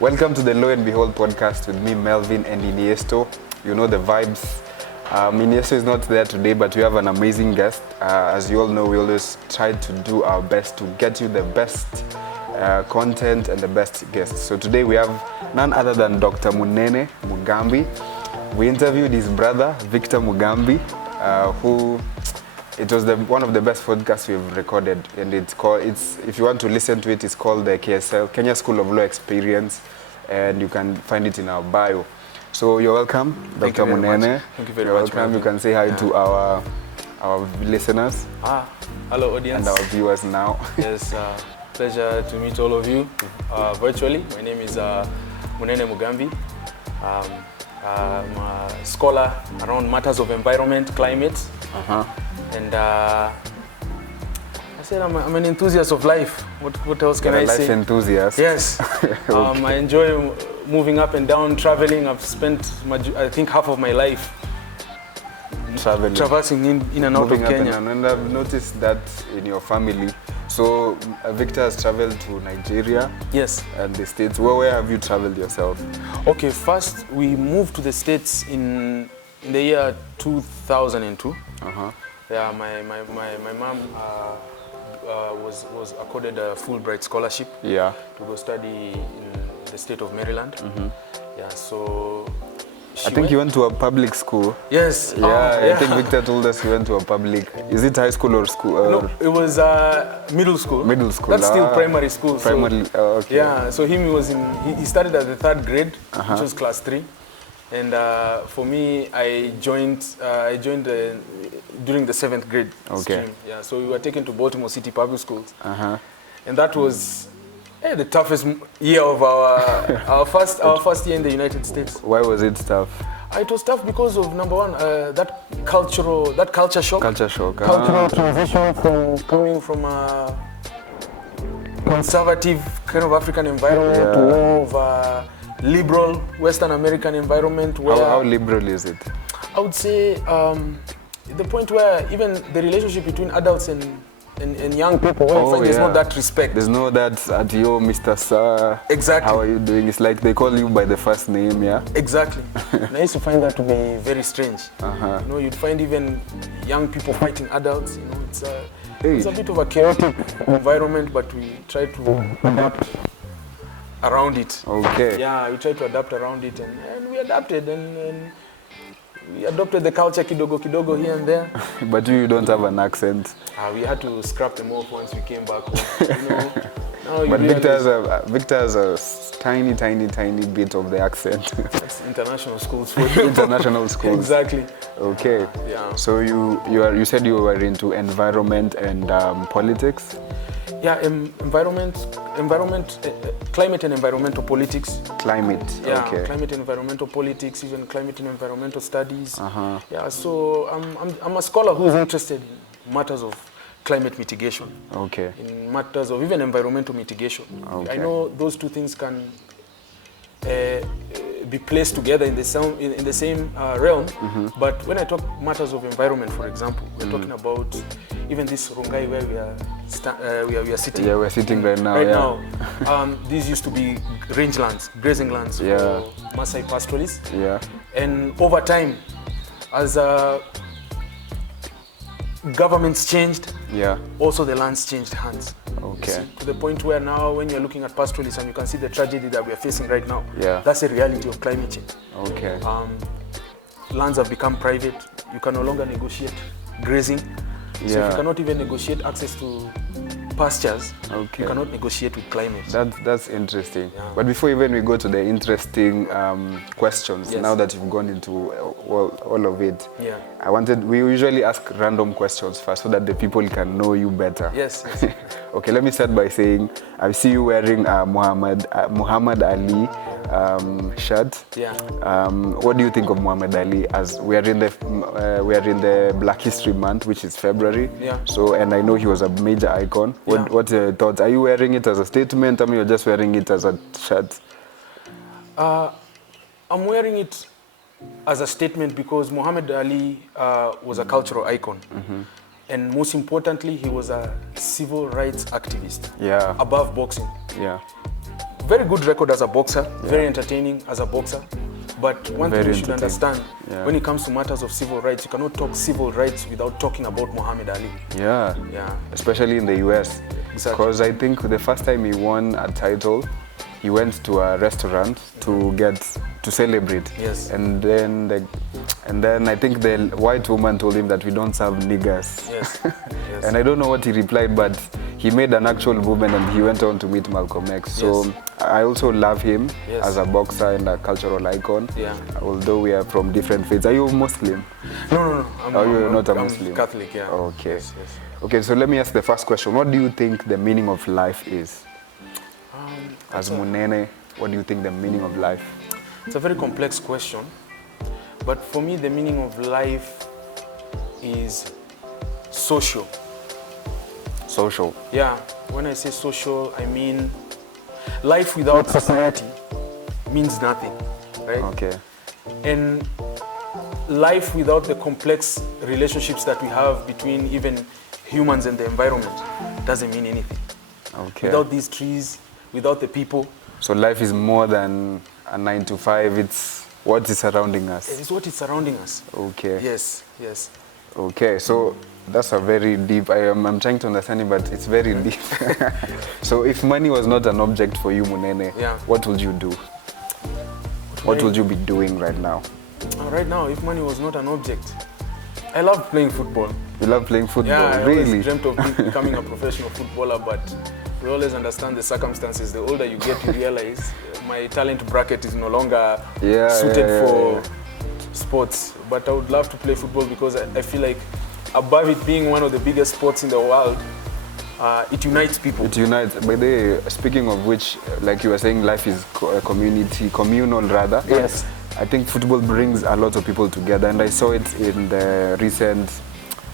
Welcome to the Lo and Behold podcast with me, Melvin, and Iniesto. You know the vibes. Iniesto is not there today, but we have an amazing guest. As you all know, we always try to do our best to get you the best content and the best guests. So today we have none other than Dr. Munene Mugambi. We interviewed his brother, Victor Mugambi, who it was one of the best podcasts we've recorded, and if you want to listen to it, it's called the KSL, Kenya School of Law Experience, and you can find it in our bio. So you're welcome, Dr. Munene. Thank you very much. Welcome. You can say hi to our listeners. Hello audience. And our viewers now. Yes, pleasure to meet all of you virtually. My name is Munene Mugambi. I'm a scholar around matters of environment, climate. And I said I'm an enthusiast of life. What else can I say? Life enthusiast. Yes. Okay. I enjoy moving up and down, traveling. I've spent, I think, half of my life traversing in and out of Kenya. And I've noticed that in your family. So Victor has traveled to Nigeria. Yes. And the States. Where have you traveled yourself? Okay, first we moved to the States in the year 2002. Yeah, my mom was accorded a Fulbright scholarship to go study in the state of Maryland. Yeah, so I think you went to a public school. Yes. I think Victor told us he went to a public. Is it high school or school? No, it was middle school. Middle school. That's still primary school. Primary. Okay. Yeah. So he started at the third grade, which was class 3. And for me, I joined during the 7th grade stream. Yeah, so we were taken to Baltimore City Public Schools, and that was the toughest year of our first year in the United States. Why was it tough? It was tough because of, number one, that culture shock. Cultural transition from coming from a conservative kind of African environment to more of a liberal Western American environment. Where how liberal is it? I would say the point where even the relationship between adults and young people, there's not that respect. There's no that at yo, Mr. Sir. Exactly. How are you doing? It's like they call you by the first name, yeah? Exactly. And I used to find that to be very strange. You know, you'd find even young people fighting adults. You know, it's a bit of a chaotic environment, but we try to adapt around it. Okay. Yeah, we tried to adapt around it, and we adapted, and we adopted the culture kidogo here and there. But you don't have an accent. We had to scrap them off once we came back home. But Victor has a tiny bit of the accent. That's international schools for you. International schools. Exactly. Okay. Yeah. So you said you were into environment and politics? Yeah, climate and environmental politics. Climate, yeah, okay. Climate and environmental politics, even climate and environmental studies. Yeah, so I'm a scholar who's interested in matters of climate mitigation. Okay. In matters of even environmental mitigation. Okay. I know those two things can be placed together in the same realm, but when I talk matters of environment, for example, we're talking about even this Rongai where we are sitting. Yeah, we're sitting right now. These used to be rangelands, grazing lands for Maasai pastoralists. Yeah. And over time, as governments changed, also the lands changed hands. Okay. To the point where now when you're looking at pastoralists and you can see the tragedy that we are facing right now, that's a reality of climate change. Okay. Lands have become private. You can no longer negotiate grazing. So if you cannot even negotiate access to pastures, you cannot negotiate with climate. That's interesting. Yeah. But before even we go to the interesting questions, now that you've gone into all of it, we usually ask random questions first so that the people can know you better. Yes. Okay, let me start by saying I see you wearing a Muhammad Ali shirt. Yeah. What do you think of Muhammad Ali? As we are in the Black History Month, which is February. Yeah. So, and I know he was a major icon. What's your thoughts? Are you wearing it as a statement? I mean, you're just wearing it as a shirt? I'm wearing it as a statement because Muhammad Ali was a cultural icon. And most importantly, he was a civil rights activist. Yeah. Above boxing. Yeah. very good record as a boxer, very entertaining as a boxer. But one thing you should understand, when it comes to matters of civil rights, you cannot talk civil rights without talking about Muhammad Ali. Yeah. Especially in the US. Because I think the first time he won a title, he went to a restaurant to celebrate. Yes. And then I think the white woman told him that we don't serve niggers. Yes. And I don't know what he replied, but he made an actual movement and he went on to meet Malcolm X. So I also love him as a boxer and a cultural icon. Although we are from different faiths. Are you Muslim? No. You're not a Muslim? I'm Catholic, yeah. Okay. Yes. Okay, so let me ask the first question. What do you think the meaning of life is? As Munene, what do you think the meaning of life? It's a very complex question. But for me, the meaning of life is social. Social? Yeah. When I say social, I mean life without society means nothing, right? Okay. And life without the complex relationships that we have between even humans and the environment doesn't mean anything. Okay. Without these trees, without the people. So life is more than a 9 to 5, it's what is surrounding us. It's what is surrounding us. Okay. Yes. Okay, so that's a very deep, I'm trying to understand it, but it's very deep. So if money was not an object for you, Munene, what would you do? What would you be doing right now? Right now, if money was not an object, I love playing football. You love playing football? Yeah, really? I always dreamt of becoming a professional footballer, but we always understand the circumstances. The older you get, you realize my talent bracket is no longer suited for sports. But I would love to play football because I feel like above it being one of the biggest sports in the world, it unites people. It unites. By the way, speaking of which, like you were saying, life is communal rather. Yes. I think football brings a lot of people together, and I saw it in the recent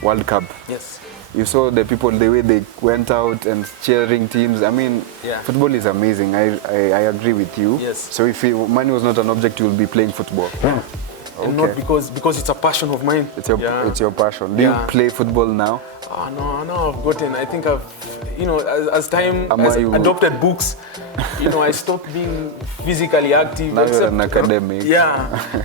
World Cup. Yes. You saw the people, the way they went out and cheering teams. I mean, football is amazing. I agree with you. Yes. So if money was not an object, you will be playing football. Yeah. Okay. And not because it's a passion of mine. It's your passion. Do you play football now? No, I've gotten. I think as time has adopted books, I stopped being physically active. Now you're an academic.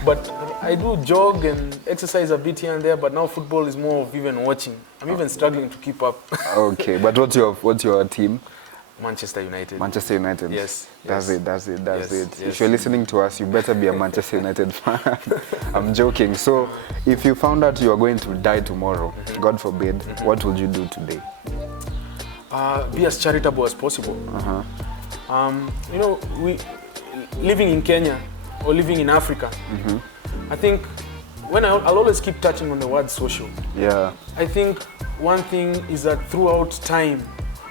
But I do jog and exercise a bit here and there. But now football is more of even watching. I'm even struggling to keep up. Okay, but what's your team? Manchester United. Manchester United. Yes. That's it. Yes. If you're listening to us, you better be a Manchester United fan. I'm joking. So, if you found out you are going to die tomorrow, God forbid, what would you do today? Be as charitable as possible. We living in Kenya or living in Africa, I think I'll always keep touching on the word social. Yeah. I think one thing is that throughout time,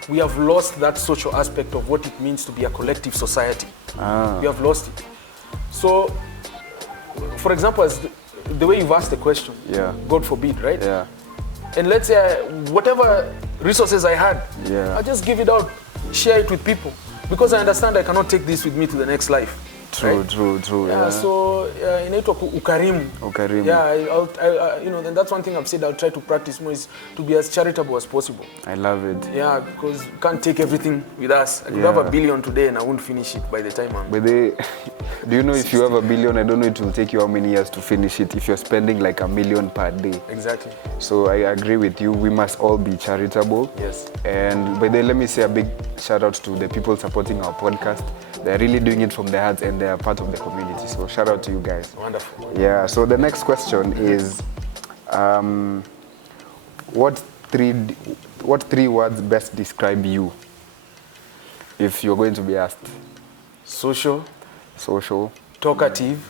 we have lost that social aspect of what it means to be a collective society. We have lost it. So, for example, as the way you've asked the question, God forbid, right? Yeah. And let's say whatever resources I had, I'll just give it out, share it with people. Because I understand I cannot take this with me to the next life. True. So inaitwa ukarimu. Yeah, then that's one thing I've said I'll try to practice more is to be as charitable as possible. I love it. Yeah, because we can't take everything with us. I could have $1 billion today and I won't finish it by the time I'm... Do you know if you have $1 billion, I don't know it will take you how many years to finish it if you're spending like $1 million per day. Exactly. So I agree with you. We must all be charitable. Yes. And let me say a big shout out to the people supporting our podcast. They're really doing it from their hearts and they are part of the community. So shout out to you guys. Wonderful. Yeah, so the next question is, what three words best describe you? If you're going to be asked. Social. Talkative.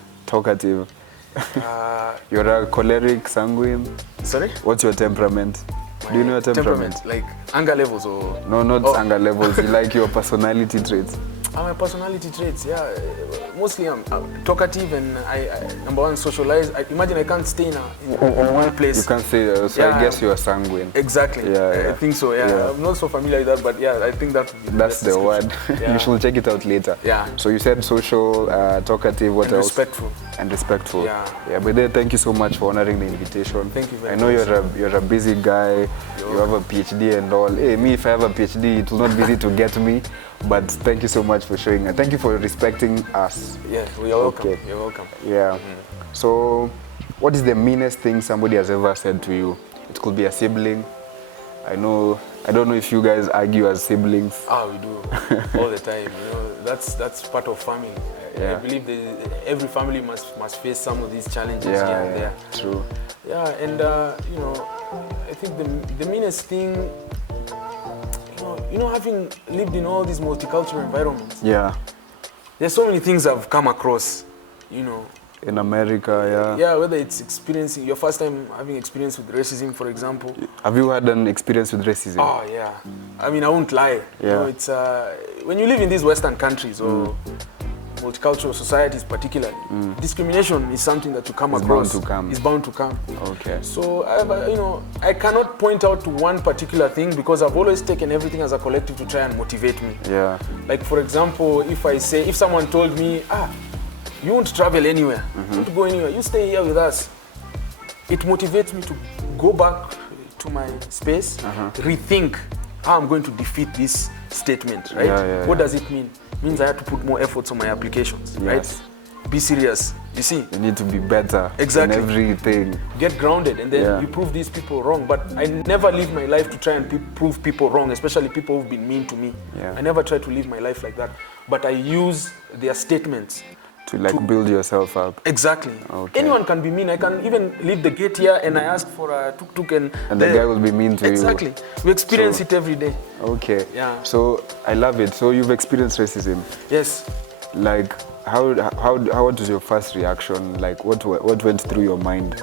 You're a choleric, sanguine. Sorry? What's your temperament? Do you know your temperament? Like anger levels or... No, not anger levels. You like your personality traits. My personality traits, mostly I'm talkative and I number one, socialize. Imagine I can't stay in one place. You can't stay, so I guess you're sanguine. Exactly. I think so, I'm not so familiar with that, but I think that's the word. You should check it out later. So you said social, talkative, what else? Respectful. Yeah, but then thank you so much for honoring the invitation. Thank you very much. I know you're a busy guy. You have a PhD and all. Hey, me, if I have a PhD, it will not be easy to get me. But thank you so much for showing it. Thank you for respecting us. Yeah, we are welcome. Okay. You're welcome. Yeah. So, what is the meanest thing somebody has ever said to you? It could be a sibling. I don't know if you guys argue as siblings. We do all the time. That's part of farming. I believe every family must face some of these challenges here and there. True. Yeah, and I think the meanest thing, having lived in all these multicultural environments. Yeah. There's so many things I've come across, In America, yeah. Yeah, whether it's experiencing your first time having experience with racism, for example. Have you had an experience with racism? Oh yeah. I mean, I won't lie. Yeah. It's when you live in these Western countries or multicultural societies, particularly, discrimination is something that you come across. It's bound to come. Okay. So I cannot point out to one particular thing because I've always taken everything as a collective to try and motivate me. Yeah. Like for example, if someone told me, you won't travel anywhere, you won't go anywhere, you stay here with us, it motivates me to go back to my space, rethink how I'm going to defeat this statement, right? What does it mean? It means I have to put more efforts on my applications, right? Be serious, you see. You need to be better in everything. Get grounded, and then you prove these people wrong. But I never live my life to try and prove people wrong, especially people who've been mean to me. Yeah. I never try to live my life like that. But I use their statements to build yourself up. Exactly. Okay. Anyone can be mean. I can even leave the gate here and I ask for a tuk-tuk and the guy will be mean to you. Exactly. We experience it every day. Okay. Yeah. So I love it. So you've experienced racism. Yes. Like what was your first reaction? Like what went through your mind?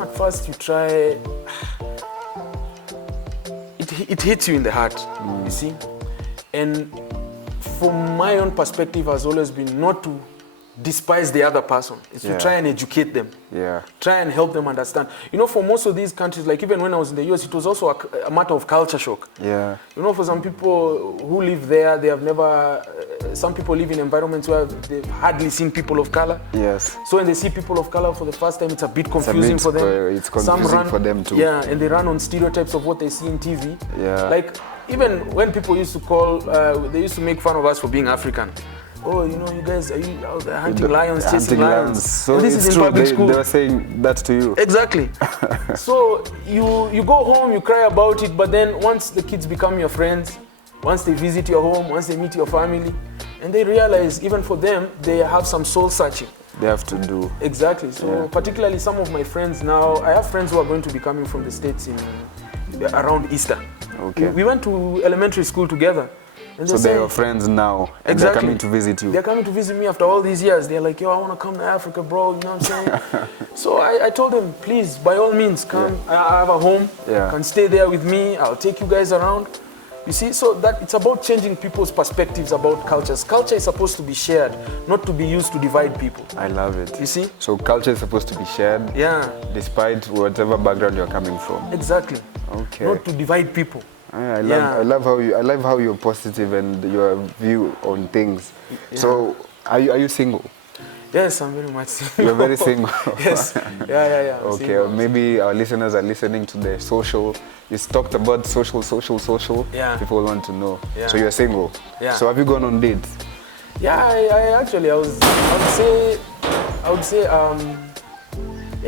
At first you try. It hits you in the heart. You see, and from my own perspective has always been not to despise the other person. It's to try and educate them. Yeah. Try and help them understand. For most of these countries, like even when I was in the US, it was also a matter of culture shock. Yeah. For some people who live there, they have never, some people live in environments where they've hardly seen people of color. Yes. So when they see people of color for the first time, it's a bit confusing for them. It's confusing for them too. Yeah, and they run on stereotypes of what they see in TV. Yeah. Like, even when people used to they used to make fun of us for being African. Oh, you guys, are you out there hunting lions, chasing lions? So this is in public school. They were saying that to you. Exactly. So you go home, you cry about it, but then once the kids become your friends, once they visit your home, once they meet your family, and they realize even for them, they have some soul searching. They have to do. Exactly. So particularly some of my friends now, I have friends who are going to be coming from the States around Easter. Okay. We went to elementary school together. And so they're your friends now, and they're coming to visit you. They're coming to visit me after all these years. They're like, yo, I want to come to Africa, bro, you know what I'm saying? So I told them, please, by all means, come. I have a home, can stay there with me, I'll take you guys around. You see, so that it's about changing people's perspectives about cultures. Culture is supposed to be shared, not to be used to divide people. I love it. You see? So culture is supposed to be shared, despite whatever background you're coming from. Exactly. Okay. Not to divide people. I love how you're positive and your view on things. Yeah. So, are you single? Yes, I'm very much single. You're very single. Yes. Yeah. Okay, single. Maybe our listeners are listening to the social. You talked about social. Yeah. People want to know. Yeah. So you're single. Yeah. So have you gone on dates? Yeah, I would say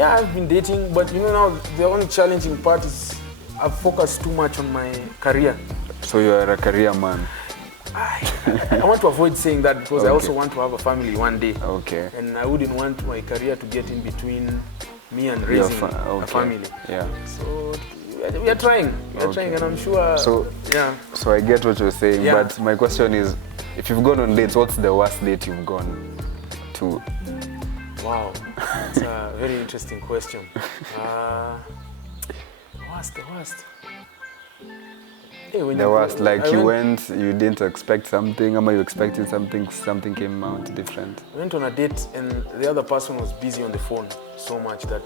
I've been dating, but now the only challenging part is I've focused too much on my career. So you're a career man. I want to avoid saying that because I also want to have a family one day. Okay. And I wouldn't want my career to get in between me and raising a family. Yeah. So we are trying. And I'm sure. So I get what you're saying, but my question is, if you've gone on dates, what's the worst date you've gone to? Wow, that's a very interesting question. The worst. Hey, the worst, like you went, you didn't expect something, or you expected something came out different. I went on a date and the other person was busy on the phone so much that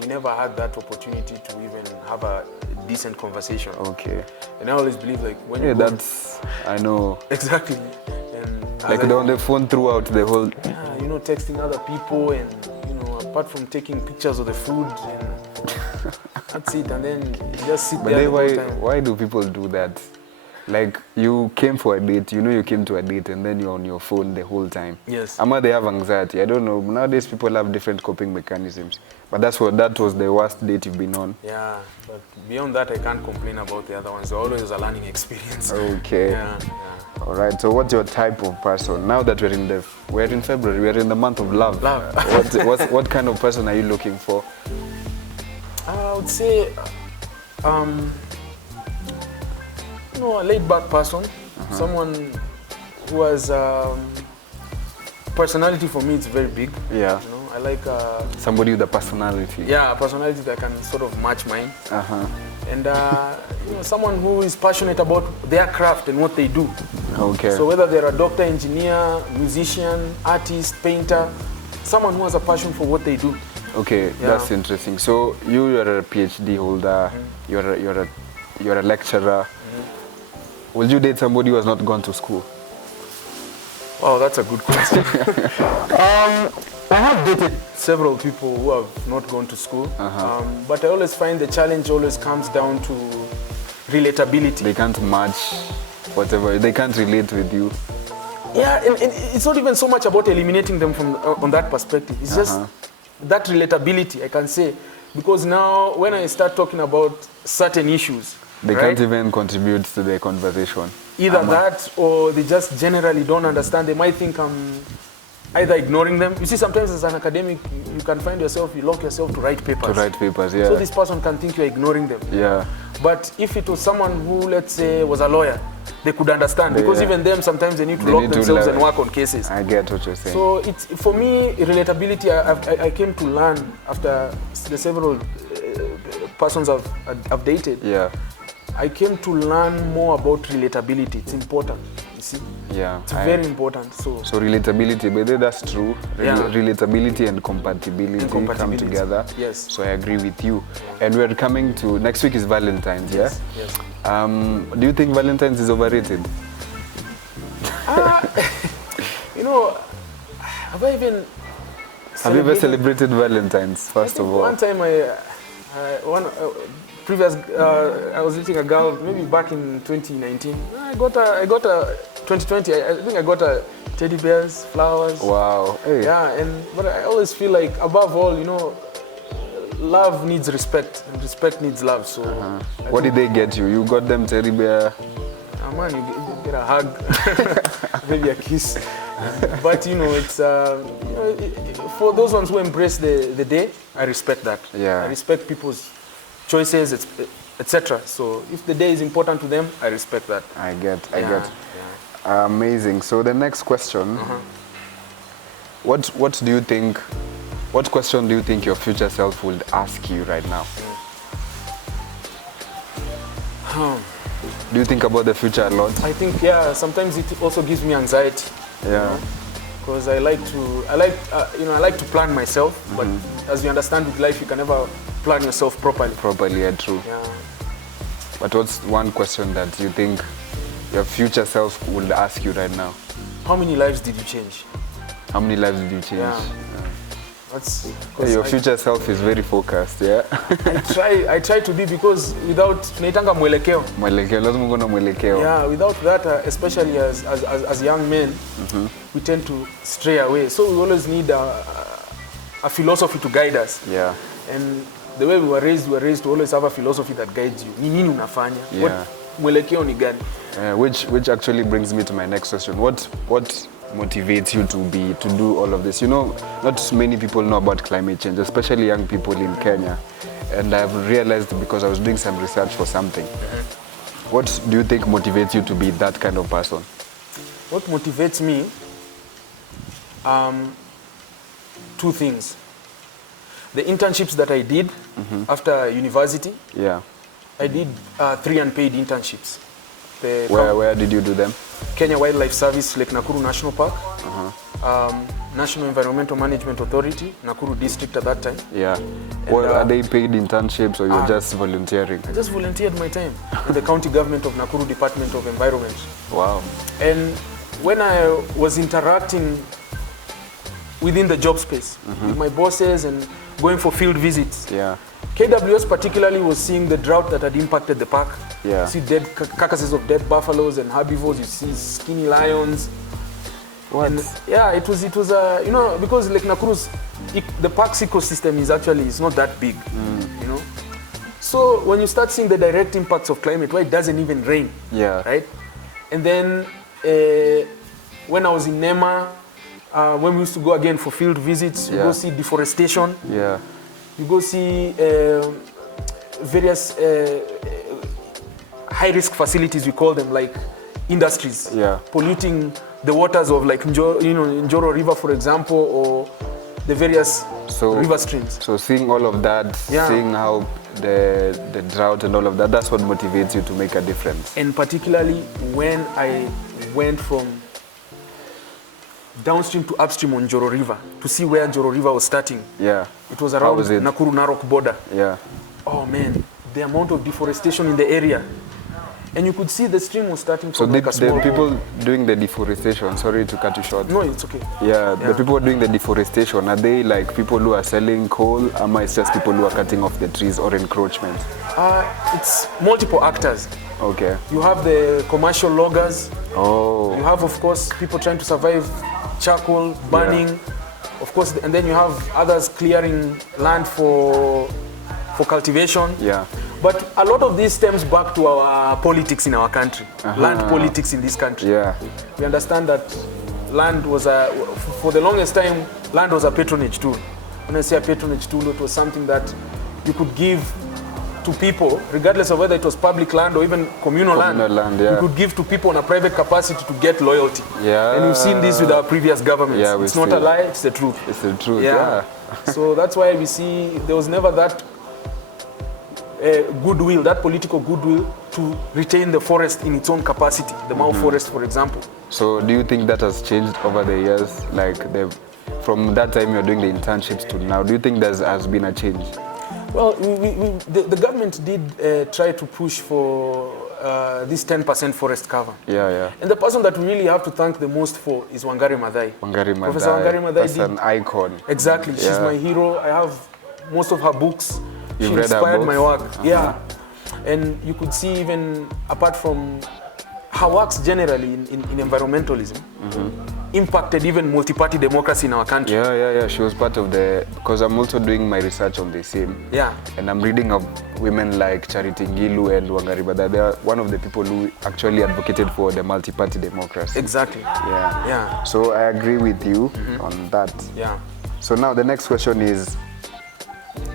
we never had that opportunity to even have a decent conversation. Okay. And I always believe like when you I know. Exactly. And like they're on the phone throughout the whole... Yeah, texting other people and, apart from taking pictures of the food and that's it, and then you just sit there the whole time. Why do people do that? Like, you came for a date, you came to a date and then you're on your phone the whole time. Yes. Ama they have anxiety. I don't know. Nowadays people have different coping mechanisms. But that was the worst date you've been on. Yeah, but beyond that, I can't complain about the other ones. They're always a learning experience. Okay. Yeah. All right. So what's your type of person? Now that we're in February, we're in the month of love. What kind of person are you looking for? I would say, a laid-back person, someone who has personality. For me, it's very big. Yeah. I like somebody with a personality. Yeah, a personality that can sort of match mine. And someone who is passionate about their craft and what they do. Okay. So whether they're a doctor, engineer, musician, artist, painter, someone who has a passion for what they do. Okay, yeah. That's interesting. So you're a PhD holder, you're a lecturer. Will you date somebody who has not gone to school? Wow, that's a good question. I have dated several people who have not gone to school, but I always find the challenge always comes down to relatability. They can't match whatever, they can't relate with you. Yeah, and it's not even so much about eliminating them from on that perspective. It's just that relatability, I can say, because now when I start talking about certain issues, they can't even contribute to the conversation. Either that, or they just generally don't understand. They might think I'm either ignoring them. You see, sometimes as an academic, you can find yourself, you lock yourself to write papers. To write papers, yeah. So this person can think you're ignoring them. Yeah. But if it was someone who, let's say, was a lawyer, they could understand. Because even them, sometimes they need to lock themselves and work on cases. I get what you're saying. So it's, for me, relatability, I came to learn after the several persons I've dated. Yeah. I came to learn more about relatability. It's important, you see. Yeah. It's very important. So relatability, but that's true. Relatability and compatibility come together. Yes. So I agree with you. Yeah. And we're coming to, next week is Valentine's, yes. Yeah? Yes. Do you think Valentine's is overrated? Have I even Have you ever celebrated Valentine's, first of all? One time I was dating a girl, maybe back in 2019. I got a 2020. I think I got a teddy bears, flowers. Wow. Hey. Yeah, but I always feel like, above all, love needs respect, and respect needs love. So, what did they get you? You got them teddy bear? Man, you get a hug, maybe a kiss. But it's for those ones who embrace the day, I respect that. Yeah. I respect people's choices, etc. So if the day is important to them, I respect that. I get. Yeah. Amazing. So the next question, what question do you think your future self would ask you right now? Do you think about the future a lot? I think, sometimes it also gives me anxiety. Yeah. Because I like to plan myself, but as you understand with life, you can never plan yourself properly. Properly, true. Yeah. But what's one question that you think your future self would ask you right now? How many lives did you change? How many lives did you change? Yeah. Your future self is very focused, yeah? I try to be, because without tunaitanga mwelekeo. Lazima uko na mwelekeo. Yeah, without that, especially as young men, we tend to stray away. So we always need a philosophy to guide us. Yeah. And the way we were raised to always have a philosophy that guides you. Ni nini unafanya? Yeah. Mwelekeo ni gani? Which actually brings me to my next question. What motivates you to do all of this? Not many people know about climate change, especially young people in Kenya. And I've realized, because I was doing some research for something. What do you think motivates you to be that kind of person? What motivates me? Two things. The internships that I did after university. Yeah. I did 3 unpaid internships. Where did you do them? Kenya Wildlife Service, Lake Nakuru National Park, National Environmental Management Authority, Nakuru District at that time. Yeah. Are they paid internships, or you're just volunteering? I just volunteered my time in the county government of Nakuru Department of Environment. Wow. And when I was interacting within the job space with my bosses and going for field visits, KWS particularly was seeing the drought that had impacted the park. Yeah. You see dead carcasses of dead buffaloes and herbivores. You see skinny lions. What? And yeah, it was you know, because Lake Nakuru's the park's ecosystem is not that big, you know. So when you start seeing the direct impacts of climate, where it doesn't even rain, Yeah. right? And then when I was in Nema, when we used to go again for field visits, you go see deforestation. Yeah. You go see various high-risk facilities, we call them, like industries, polluting the waters of like Njoro River, for example, or the various river streams. So seeing all of that, seeing how the drought and all of that, that's what motivates you to make a difference. And particularly when I went from downstream to upstream on Njoro River to see where Njoro River was starting. Yeah. It was around Nakuru-Narok border. Yeah. Oh man, the amount of deforestation in the area. And you could see the stream was starting from like a small the people doing the deforestation, sorry to cut you short. No, it's okay. Yeah, the people doing the deforestation, are they like people who are selling coal, or it's just people who are cutting off the trees or encroachment? It's multiple actors. Okay. You have the commercial loggers. Oh. You have, of course, people trying to survive charcoal burning. Of course, and then you have others clearing land for cultivation. Yeah. But a lot of this stems back to our politics in our country, land politics in this country. Yeah. We understand that land was for the longest time, land was a patronage tool. When I say a patronage tool, it was something that you could give to people, regardless of whether it was public land or even communal land. You could give to people on a private capacity to get loyalty. Yeah. And we've seen this with our previous governments. Yeah, it's not a lie, it's the truth. It's the truth, yeah. So that's why we see there was never that goodwill, that political goodwill to retain the forest in its own capacity, the Mau forest, for example. So do you think that has changed over the years? Like from that time you're doing the internships to now, do you think there has been a change? Well, the government did try to push for this 10% forest cover. Yeah. And the person that we really have to thank the most for is Wangari Maathai. Professor Wangari Maathai. That's an icon. Exactly. She's my hero. I have most of her books. She inspired my work. Yeah. And you could see, even apart from her works generally in environmentalism, impacted even multi-party democracy in our country. Yeah. She was part of because I'm also doing my research on the same. Yeah. And I'm reading of women like Charity Ngilu and Wangari Maathai. They are one of the people who actually advocated for the multi-party democracy. Exactly. Yeah. So I agree with you on that. Yeah. So now the next question is,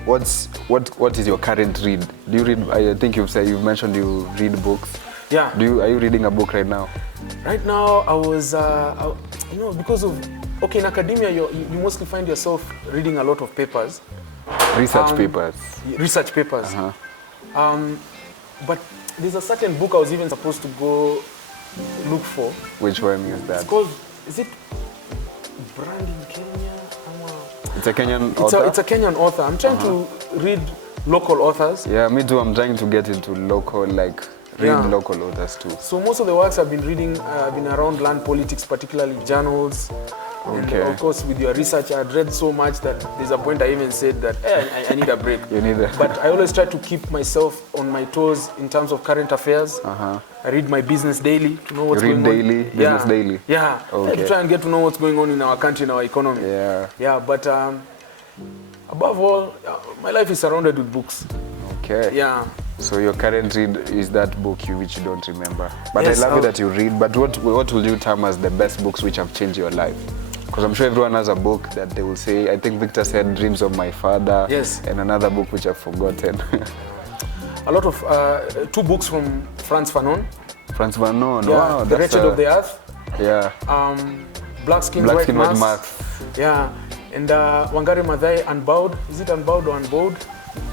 what is your current read? Do you read? I think you've mentioned you read books. Yeah. Are you reading a book right now? Right now, I was, because of, in academia, you mostly find yourself reading a lot of papers. Research papers. Research papers. But there's a certain book I was even supposed to go look for. Which one is that? It's called, is it Branding Kenya? It's a Kenyan author? It's a Kenyan author. I'm trying to read local authors. Yeah, me too. I'm trying to get into local, read local authors too. So most of the works I've been reading have been around land politics, particularly journals. Okay. And of course, with your research, I'd read so much that there's a point I even said that I need a break. You need a But I always try to keep myself on my toes in terms of current affairs. I read my business daily to know what's going on. Business daily? Yeah. Okay. To try and get to know what's going on in our country, in our economy. Yeah, but above all, my life is surrounded with books. Okay. Yeah. So your current read is that book which you don't remember. But yes, I love it that you read. But what will you term as the best books which have changed your life? Because I'm sure everyone has a book that they will say, I think Victor said Dreams of My Father. Yes. And another book which I've forgotten. A lot of, 2 books from Frantz Fanon. Frantz Fanon, yeah, wow. The Wretched of the Earth. Yeah. Black Skin, White Mask. Yeah. And Wangari Maathai, Unbowed. Is it Unbowed or Unbowed?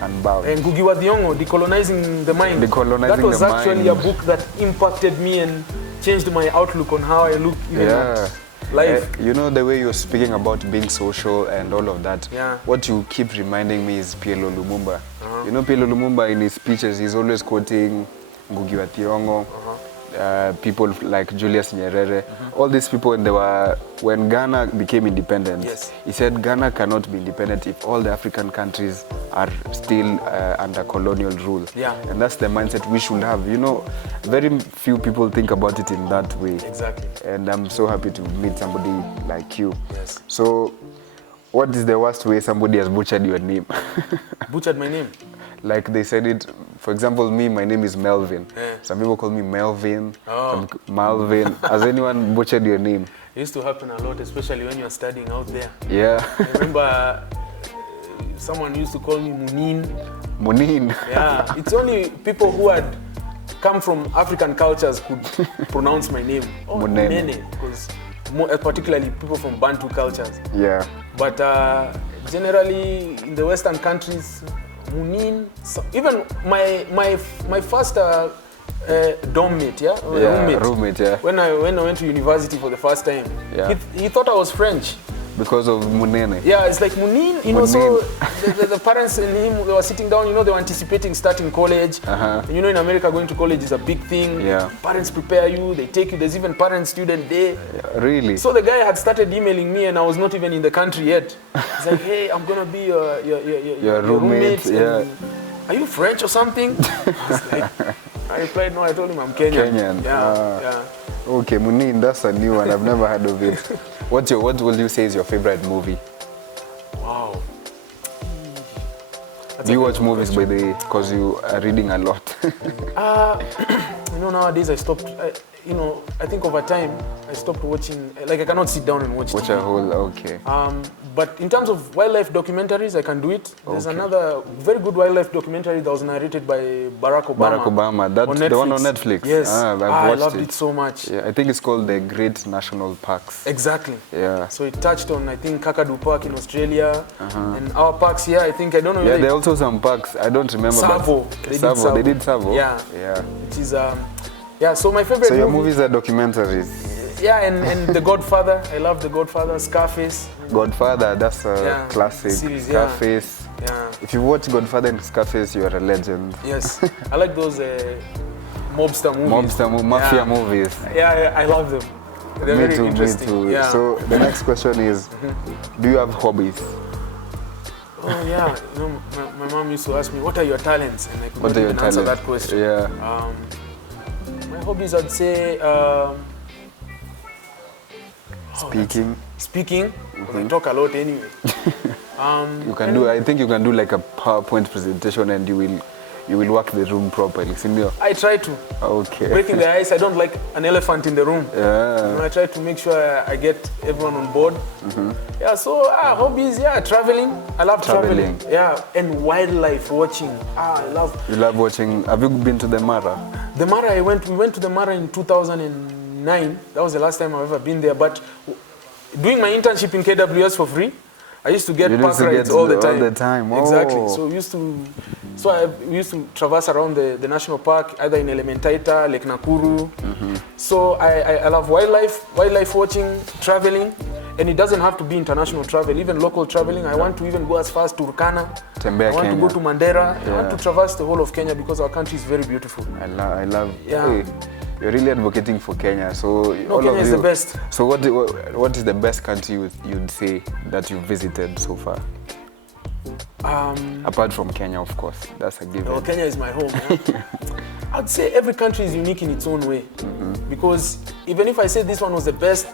Unbowed. And Ngugi wa Thiong'o, Decolonizing the Mind. Decolonizing that was the actually mind. a book that impacted me and changed my outlook on how I look even at life. You know, the way you're speaking about being social and all of that, what you keep reminding me is PLO Lumumba. You know, PLO Lumumba in his speeches, he's always quoting Ngugi wa Thiong'o. people like Julius Nyerere, all these people, when Ghana became independent, Yes. he said Ghana cannot be independent if all the African countries are still under colonial rule. Yeah. And that's the mindset we should have. You know, very few people think about it in that way. Exactly. And I'm so happy to meet somebody like you. Yes. So, what is the worst way somebody has butchered your name? Butchered my name? Like they said it, for example, my name is Melvin. Yeah. Some people call me Melvin, Oh. some Malvin. Has anyone butchered your name? It used to happen a lot, especially when you're studying out there. Yeah. I remember someone used to call me Munene. Munene. Yeah, it's only people who had come from African cultures could pronounce my name. Oh, Munene. Because particularly people from Bantu cultures. Yeah. But generally in the Western countries, Munene. So even my first dorm mate, roommate, yeah. When I went to university for the first time, Yeah. he thought I was French. Because of Munene. Yeah, it's like Munene, you know, so the parents and him, they were sitting down, you know, they were anticipating starting college. You know, in America, going to college is a big thing. Yeah. Parents prepare you, they take you, there's even parent-student day. Yeah, really? So the guy had started emailing me and I was not even in the country yet. He's like, hey, I'm going to be your roommate. Yeah. Are you French or something? I was like, I replied, no, I told him I'm Kenyan. Kenyan. Yeah. Okay, Munene, that's a new one. I've never heard of it. What will you say is your favorite movie? Wow. Do you watch movies by the way? Because you are reading a lot. You know, nowadays I stopped. I think over time I stopped watching. Like I cannot sit down and watch Watch TV. a whole, okay. But in terms of wildlife documentaries, I can do it. There's Okay. another very good wildlife documentary that was narrated by Barack Obama. Barack Obama, that's the one on Netflix. Yes, I've I watched loved it so much. Yeah, I think it's called the Great National Parks. Exactly. Yeah. So it touched on, I think, Kakadu Park in Australia, and our parks here. I think I don't know. Yeah, there are also some parks. I don't remember. Savo. But They did Savo. Yeah. Yeah. Which is yeah. So my favorite. So your movie, movies are documentaries. yeah, and The Godfather. I love The Godfather. Scarface. Godfather, that's a classic. Series, yeah. Scarface. Yeah. If you watch Godfather and Scarface, you are a legend. Yes. I like those mobster movies. Mafia movies. Yeah, I love them. They're very interesting. Me too. Yeah. So the next question is, do you have hobbies? Oh yeah, you know, my mom used to ask me, what are your talents? And I could What not are your even answer talents? that question. Yeah. My hobbies, I'd say speaking. Because I talk a lot anyway. You can do. I think you can do like a PowerPoint presentation, and you will work the room properly. Senior. I try to. Okay. Breaking the ice. I don't like an elephant in the room. Yeah. You know, I try to make sure I get everyone on board. Yeah. So hobbies. Yeah, traveling. I love traveling. Yeah, and wildlife watching. I love. You love watching. Have you been to the Mara? The Mara. We went to the Mara in 2009. That was the last time I've ever been there. But doing my internship in KWS for free, I used to get park rides all the time. Oh. Exactly. So we used to traverse around the national park, either in Elementaita, Lake Nakuru. So I love wildlife watching, traveling, and it doesn't have to be international travel, even local traveling. I want to even go as far as Turkana. Tembea I want Kenya. to go to Mandera. Yeah. I want to traverse the whole of Kenya because our country is very beautiful. I love. Yeah. Hey, you're really advocating for Kenya. So all Kenya of is you, the best. So what is the best country you'd say that you've visited so far? Apart from Kenya, of course, that's a given. Well, Kenya is my home. Yeah? I'd say every country is unique in its own way, because even if I say this one was the best,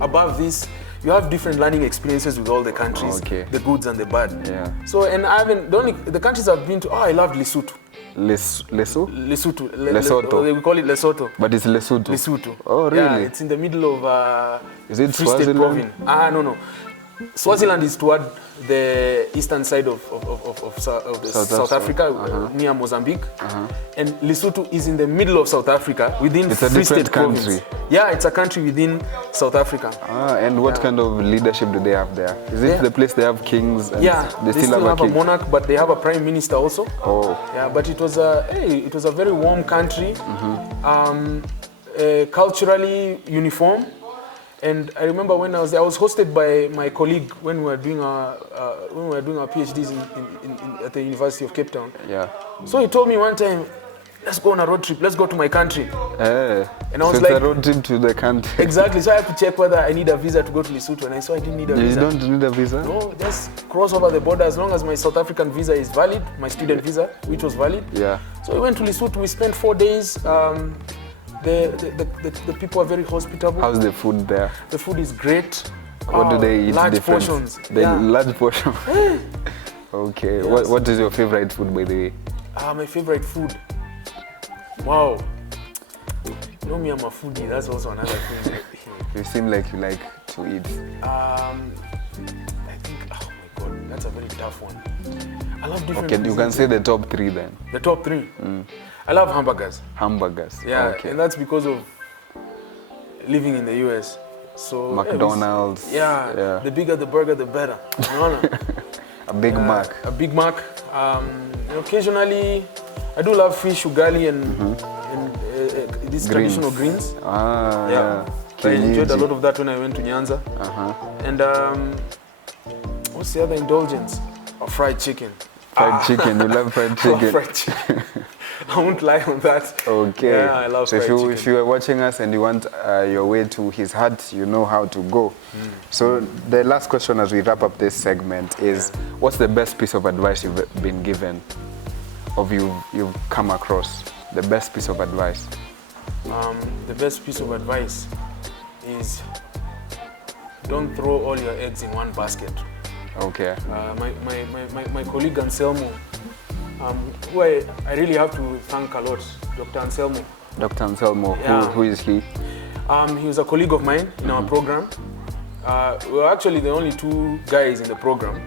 above this, you have different learning experiences with all the countries, the goods and the bad. Yeah. So, and I haven't the countries I've been to. I loved Lesotho. Lesotho. We call it Lesotho. But it's Lesotho. Lesotho. Oh, really? Yeah, it's in the middle of Is it Free State Swaziland? province. No. Swaziland is toward the eastern side of South Africa, near Mozambique. And Lesotho is in the middle of South Africa, within Free State province. Yeah, it's a country within South Africa. And what kind of leadership do they have there? Is it the place they have kings? And yeah, they still have a monarch, but they have a prime minister also. Oh. Yeah, but it was a very warm country, culturally uniform. And I remember when I was there, I was hosted by my colleague when we were doing our PhDs at the University of Cape Town. Yeah. So he told me one time, let's go on a road trip. Let's go to my country. And I was like, a road trip to the country. Exactly. So I had to check whether I need a visa to go to Lesotho, and I saw I didn't need a visa. You don't need a visa? No, just cross over the border as long as my South African visa is valid, my student visa, which was valid. Yeah. So we went to Lesotho. We spent 4 days. The people are very hospitable. How's the food there? The food is great. What do they eat? Large portions. Large portions. Okay. Yes. What is your favorite food, by the way? My favorite food. Wow. You know me, I'm a foodie. That's also another thing. You seem like you like to eat. I think, oh my God, that's a very tough one. I love different. Okay, you can say the top 3 then. The top 3? I love hamburgers. Hamburgers. Yeah, okay. And that's because of living in the US. So McDonald's. Yeah, the bigger the burger, the better. A Big Mac. A Big Mac. Occasionally, I do love fish, ugali, and these traditional greens. Yeah. I enjoyed a lot of that when I went to Nyanza. And what's the other indulgence? Fried chicken. Fried chicken. You love fried chicken. Fried chicken. I won't lie on that. Okay. Yeah, I love fried chicken. If you are watching us and you want your way to his heart, you know how to go. So the last question as we wrap up this segment is, what's the best piece of advice you've been given, or you've come across? The best piece of advice? The best piece of advice is, don't throw all your eggs in one basket. Okay. My colleague Anselmo, who I really have to thank a lot, Dr. Anselmo. Dr. Anselmo, who is he? He was a colleague of mine in our program. We were actually the only 2 guys in the program,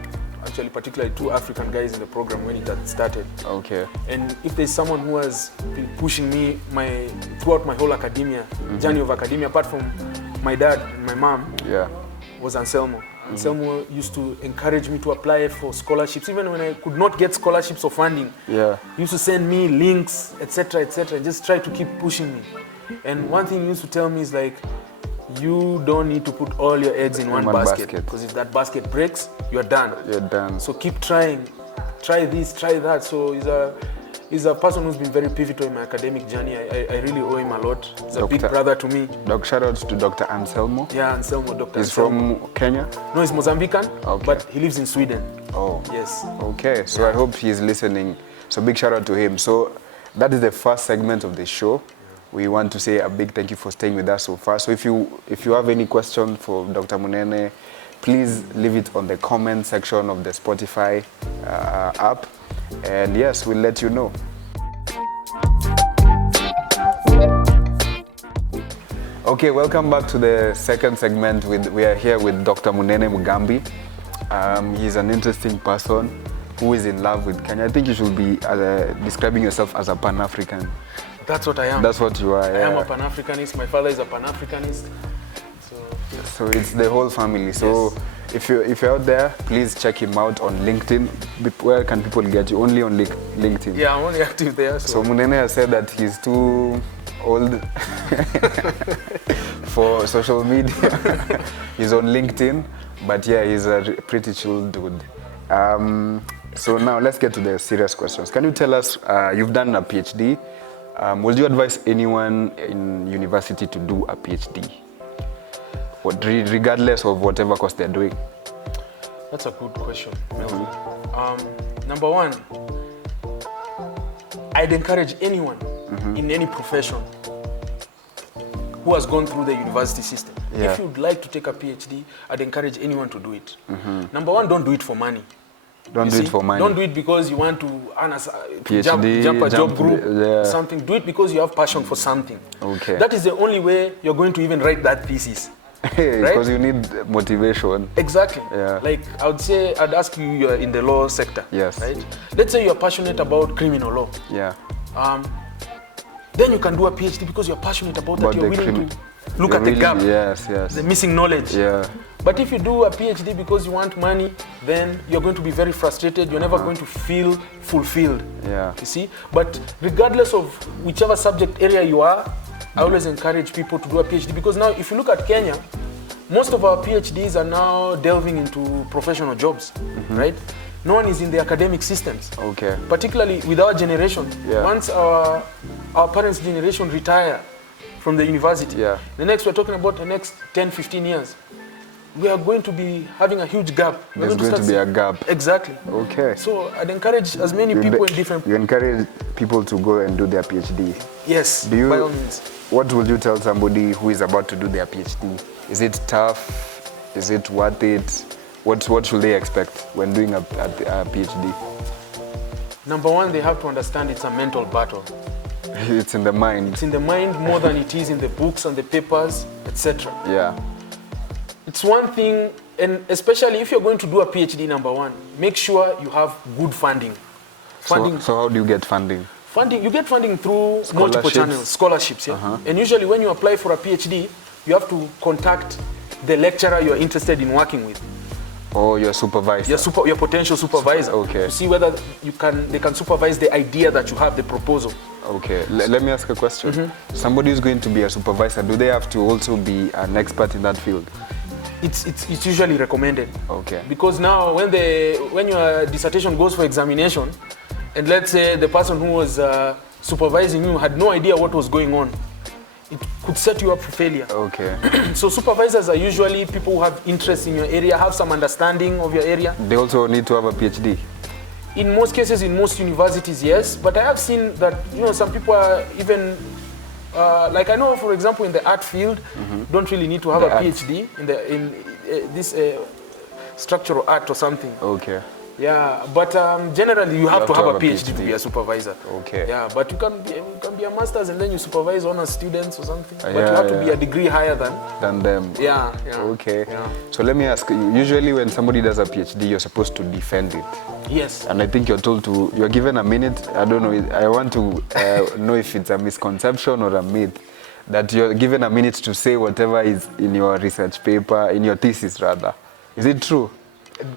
actually particularly 2 African guys in the program when it had started. Okay. And if there's someone who has been pushing me throughout my whole academia, journey of academia, apart from my dad and my mom, was Anselmo. Anselmo used to encourage me to apply for scholarships, even when I could not get scholarships or funding. Yeah. He used to send me links, etc., and just try to keep pushing me. And one thing he used to tell me is like, you don't need to put all your eggs in one basket, because if that basket breaks, you're done. You're done. So keep trying. Try this, try that. So he's a person who's been very pivotal in my academic journey. I really owe him a lot. He's a big brother to me. Shout out to Dr. Anselmo. Yeah, Anselmo, Dr. He's Anselmo. from Kenya? No, he's Mozambican, but he lives in Sweden. Oh. Yes. Okay, so I hope he's listening. So big shout out to him. So that is the first segment of the show. We want to say a big thank you for staying with us so far. So if you have any question for Dr. Munene, please leave it on the comment section of the Spotify app. And yes, we'll let you know. Okay, welcome back to the second segment. We are here with Dr. Munene Mugambi. He's an interesting person who is in love with Kenya. I think you should be describing yourself as a Pan-African. That's what I am. That's what you are. I am a Pan-Africanist. My father is a Pan-Africanist. So it's the whole family. So if you're out there, please check him out on LinkedIn. Where can people get you? Only on LinkedIn. Yeah, I'm only active there. So Munene has said that he's too old for social media. He's on LinkedIn, but yeah, he's a pretty chill dude. So now let's get to the serious questions. Can you tell us, you've done a PhD. Would you advise anyone in university to do a PhD? Regardless of whatever course they're doing? That's a good question, Melvin. Number one, I'd encourage anyone in any profession who has gone through the university system. If you'd like to take a PhD, I'd encourage anyone to do it. Number one, don't do it for money. Don't do it for money. Don't do it because you want to earn jump a job group, something. Do it because you have passion for something. Okay. That is the only way you're going to even write that thesis. Because you need motivation. Exactly. Yeah. Like I would say, I'd ask you, you're in the law sector. Yes. Right? Let's say you're passionate about criminal law. Yeah. Then you can do a PhD because you're passionate about that. You're willing to look at the gap. Yes. The missing knowledge. Yeah. But if you do a PhD because you want money, then you're going to be very frustrated. You're never going to feel fulfilled. Yeah. You see? But regardless of whichever subject area you are, I always encourage people to do a PhD because now if you look at Kenya, most of our PhDs are now delving into professional jobs, right? no one is in the academic systems. Okay. Particularly with our generation. Yeah. Once our parents' generation retire from the university, the next, we're talking about the next 10, 15 years, we are going to be having a huge gap. There's going to be a gap. Exactly. Okay. So I'd encourage as many people in different... You encourage people to go and do their PhD? Yes, by all means. What would you tell somebody who is about to do their PhD? Is it tough? Is it worth it? What should they expect when doing a PhD? Number one, they have to understand it's a mental battle. It's in the mind. It's in the mind more than it is in the books and the papers, etc. Yeah. It's one thing, and especially if you're going to do a PhD, number one, make sure you have good funding. So how do you get funding? Funding, you get funding through multiple channels, scholarships. Yeah? And usually when you apply for a PhD, you have to contact the lecturer you're interested in working with. Or your supervisor. Your potential supervisor. Okay. To see whether they can supervise the idea that you have, the proposal. Okay. Let me ask a question. Somebody who's going to be a supervisor, do they have to also be an expert in that field? It's usually recommended. Okay. Because now when your dissertation goes for examination, and let's say the person who was supervising you had no idea what was going on, it could set you up for failure. Okay. So supervisors are usually people who have interest in your area, have some understanding of your area. They also need to have a PhD? In most cases, in most universities, yes. But I have seen that, some people are even, like I know, for example, in the art field, don't really need to have a PhD in this structural art or something. Okay. Yeah, but generally you have to have a PhD to be a supervisor. Okay. Yeah, but you can be a master's and then you supervise honor students or something. But you have to be a degree higher than them. Yeah. Okay. Yeah. So let me ask you, usually when somebody does a PhD, you're supposed to defend it. Yes. And I think you're given a minute. I don't know, I want to know if it's a misconception or a myth, that you're given a minute to say whatever is in your research paper, in your thesis rather. Is it true?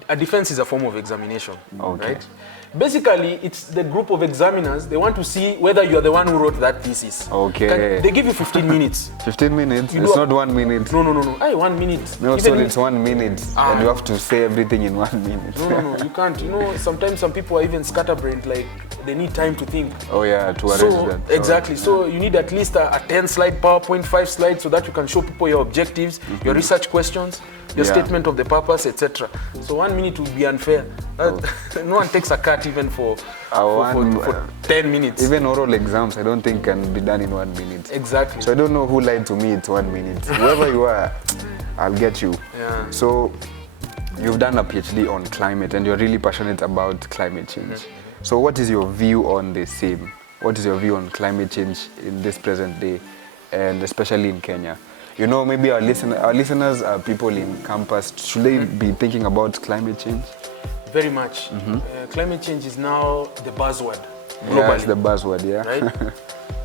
A defense is a form of examination, okay. Right? Basically, it's the group of examiners, they want to see whether you're the one who wrote that thesis. Okay. They give you 15 minutes. 15 minutes? It's not 1 minute? No. Hey, 1 minute. No, so it's 1 minute and you have to say everything in 1 minute. No, you can't. Sometimes some people are even scatterbrained, like they need time to think. Oh yeah, to arrange that. Exactly. So you need at least a 10-slide PowerPoint, 5 slides, so that you can show people your objectives, your research questions, your statement of the purpose, etc. So 1 minute would be unfair. No one takes a cut even for 10 minutes. Even oral exams, I don't think can be done in 1 minute. Exactly. So I don't know who lied to me, it's 1 minute. Whoever you are, I'll get you. Yeah. So you've done a PhD on climate and you're really passionate about climate change. So what is your view on the same? What is your view on climate change in this present day, and especially in Kenya? Maybe our listeners are people in campus. Should they be thinking about climate change? Very much. Climate change is now the buzzword globally. Yeah, it's the buzzword, yeah. Right?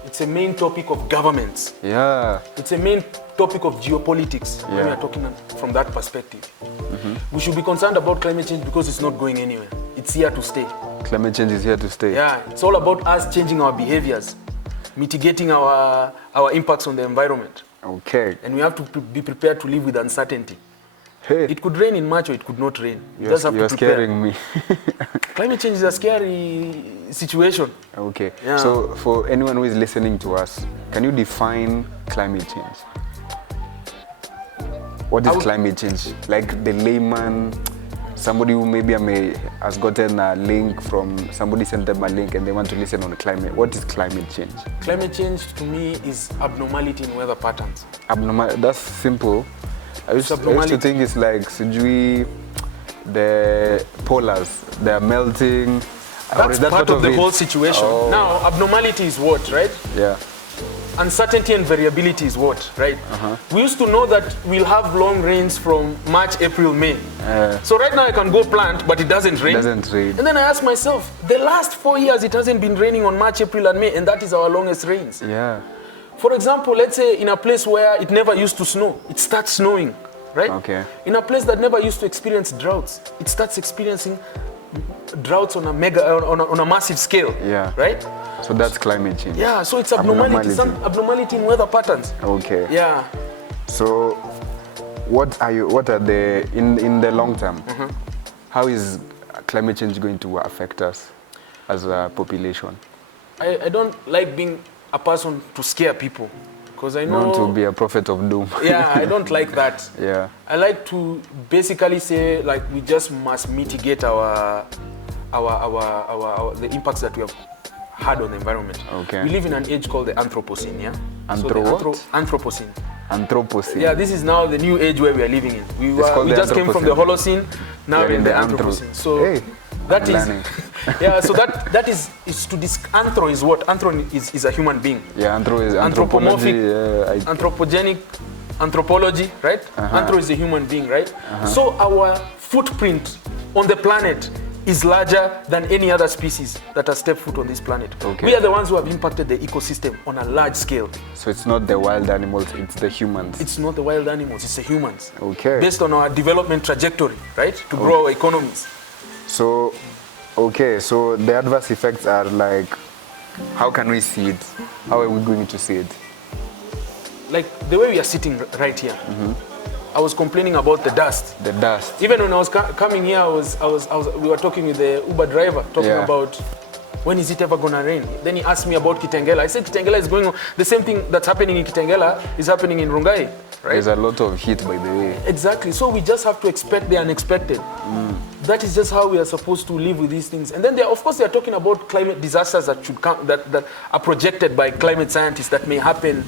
It's a main topic of governments. Yeah. It's a main topic of geopolitics when we are talking from that perspective. We should be concerned about climate change because it's not going anywhere. It's here to stay. Climate change is here to stay. Yeah, it's all about us changing our behaviors, mitigating our impacts on the environment. Okay. And we have to be prepared to live with uncertainty. Hey. It could rain in March or it could not rain. You're scaring me. Climate change is a scary situation. Okay. Yeah. So for anyone who is listening to us, can you define climate change? What is climate change? Like the layman, somebody who maybe has gotten a link from, somebody sent them a link and they want to listen on climate. What is climate change? Climate change to me is abnormality in weather patterns. That's simple. I used to think it's like Enjooy, the polars, they're melting. That's part of the whole situation. Oh. Now, abnormality is what, right? Yeah. Uncertainty and variability is what, right? We used to know that we'll have long rains from March, April, May. So right now I can go plant, but it doesn't rain. It doesn't rain. And then I ask myself, the last 4 years it hasn't been raining on March, April, and May, and that is our longest rains. Yeah. For example, let's say in a place where it never used to snow, it starts snowing, right? Okay. In a place that never used to experience droughts, it starts experiencing droughts on a massive scale. Yeah. Right? So that's climate change. Yeah, so it's abnormality. Some abnormality in weather patterns. Okay. Yeah. So what are the in the long term? How is climate change going to affect us as a population? I don't like being a person to scare people, because I know... Not to be a prophet of doom. Yeah, I don't like that. Yeah. I like to basically say, like, we just must mitigate the impacts that we have had on the environment. Okay. We live in an age called the Anthropocene, yeah? Anthropocene. Anthropocene. Yeah, this is now the new age where we are living in. We just came from the Holocene, now we're in the Anthropocene. So hey, that is, yeah. So that is to this. Anthro is what? Anthro is a human being. Yeah, anthro is anthropomorphic, anthropology. anthropogenic, anthropology, right? Anthro is a human being, right? So our footprint on the planet is larger than any other species that has stepped foot on this planet. Okay. We are the ones who have impacted the ecosystem on a large scale. So it's not the wild animals, it's the humans. It's not the wild animals, it's the humans. Okay. Based on our development trajectory, right? To grow our economies. So, okay, so the adverse effects are like, how can we see it? How are we going to see it? Like the way we are sitting right here. I was complaining about the dust. The dust. Even when I was coming here, we were talking with the Uber driver, talking about when is it ever gonna rain. Then he asked me about Kitengela. I said Kitengela is going on. The same thing that's happening in Kitengela is happening in Rungai, right? There's a lot of heat, by the way. Exactly. So we just have to expect the unexpected. That is just how we are supposed to live with these things. And then of course, they are talking about climate disasters that should come, that are projected by climate scientists that may happen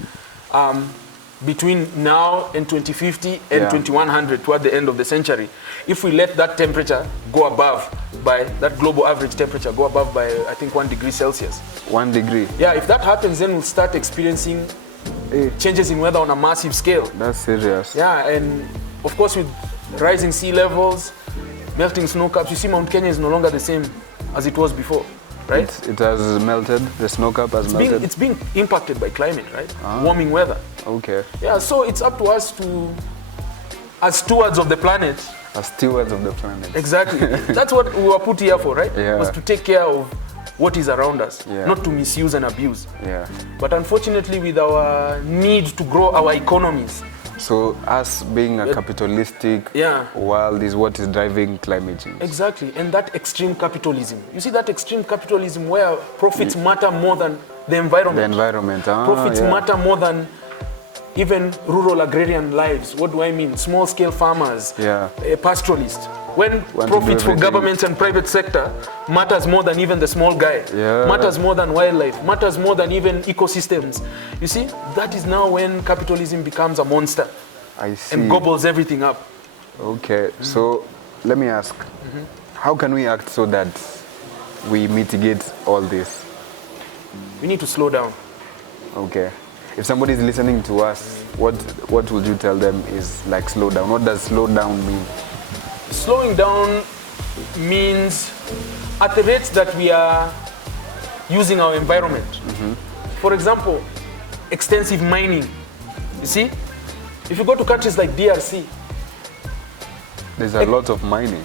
between now and 2050 and 2100, toward the end of the century. If we let that temperature go above by, that global average temperature go above by, I think, 1 degree Celsius. 1 degree? Yeah, if that happens, then we'll start experiencing changes in weather on a massive scale. That's serious. Yeah, and of course with rising sea levels, melting snow caps, you see Mount Kenya is no longer the same as it was before, right? It has melted, the snow cap has melted? It's being impacted by climate, right? Warming weather. Okay. Yeah, so it's up to us to, as stewards of the planet. As stewards of the planet. Exactly. That's what we were put here for, right? Yeah. Was to take care of what is around us, Yeah. not to misuse and abuse. Yeah. But unfortunately, with our need to grow our economies. So us being a capitalistic world is what is driving climate change. Exactly, and that extreme capitalism. You see that extreme capitalism where profits matter more than the environment. The environment, Profits matter more than even rural agrarian lives. What do I mean? Small scale farmers, pastoralists. When profits for governments and private sector matters more than even the small guy, matters more than wildlife, matters more than even ecosystems. You see, that is now when capitalism becomes a monster. I see. And gobbles everything up. Okay, so let me ask, how can we act so that we mitigate all this? We need to slow down. Okay. If somebody is listening to us, what would you tell them is like slow down? What does slow down mean? Slowing down means at the rates that we are using our environment. For example, extensive mining. You see, if you go to countries like DRC, there's a lot of mining.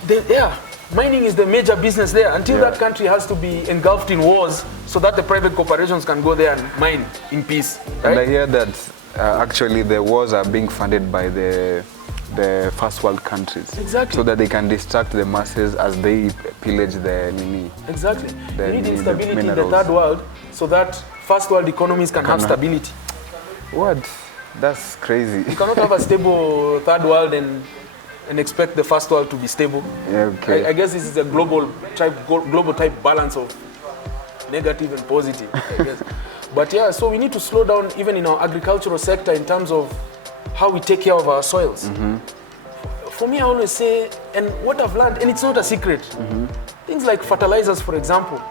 Mining is the major business there until that country has to be engulfed in wars so that the private corporations can go there and mine in peace. Right? And I hear that actually the wars are being funded by the first world countries. Exactly. So that they can distract the masses as they pillage the nini. Exactly. You need instability in the third world so that first world economies can have stability. What? That's crazy. You cannot have a stable third world and expect the first world to be stable. Okay. I guess this is a global type balance of negative and positive, I guess. But yeah, so we need to slow down even in our agricultural sector in terms of how we take care of our soils. For me, I always say, and what I've learned, and it's not a secret, things like fertilizers, for example.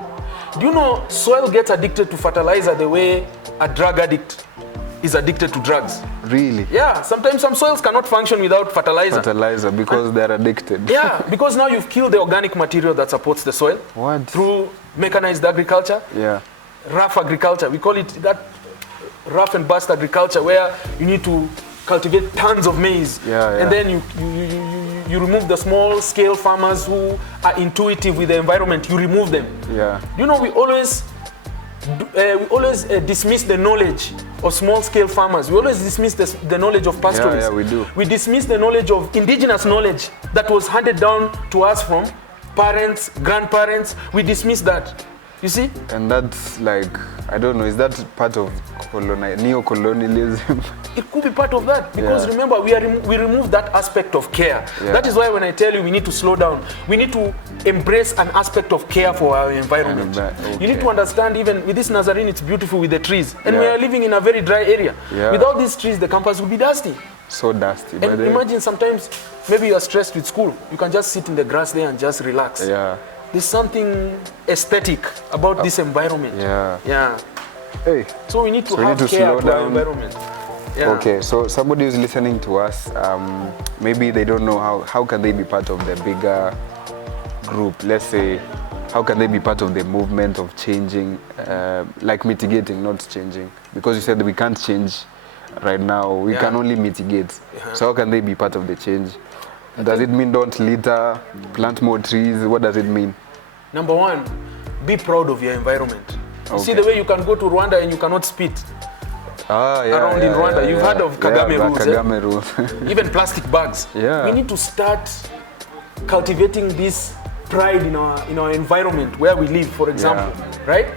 Do you know soil gets addicted to fertilizer the way a drug addict is addicted to drugs? Really? Yeah, sometimes some soils cannot function without fertilizer. Fertilizer, because they're addicted. Yeah, because now you've killed the organic material that supports the soil. What? Through mechanized agriculture. Yeah. Rough agriculture. We call it that rough and bust agriculture where you need to cultivate tons of maize. And then you remove the small scale farmers who are intuitive with the environment. You remove them. Yeah. You know, we always dismiss the knowledge of small-scale farmers. We always dismiss the knowledge of pastoralists. Yeah, we do. We dismiss the knowledge of indigenous knowledge that was handed down to us from parents, grandparents, we dismiss that. You see? And that's like, I don't know, is that part of neo-colonialism? It could be part of that, because remember, we remove that aspect of care. That is why when I tell you we need to slow down, we need to embrace an aspect of care for our environment. You need to understand, even with this Nazarene, it's beautiful with the trees. And we are living in a very dry area. Without these trees, the campus will be dusty. So dusty. And imagine sometimes, maybe you are stressed with school. You can just sit in the grass there and just relax. There's something aesthetic about this environment. Hey. So we need to have care to our environment. Okay, so somebody who's listening to us, maybe they don't know how can they be part of the bigger group. Let's say, how can they be part of the movement of changing, like mitigating, not changing? Because you said we can't change right now, we can only mitigate. So how can they be part of the change? Does it mean don't litter, plant more trees? What does it mean? Number one, be proud of your environment. You see the way you can go to Rwanda and you cannot spit around in Rwanda. You've heard of Kagame rules. Even plastic bags. We need to start cultivating this pride in our environment where we live, for example, right?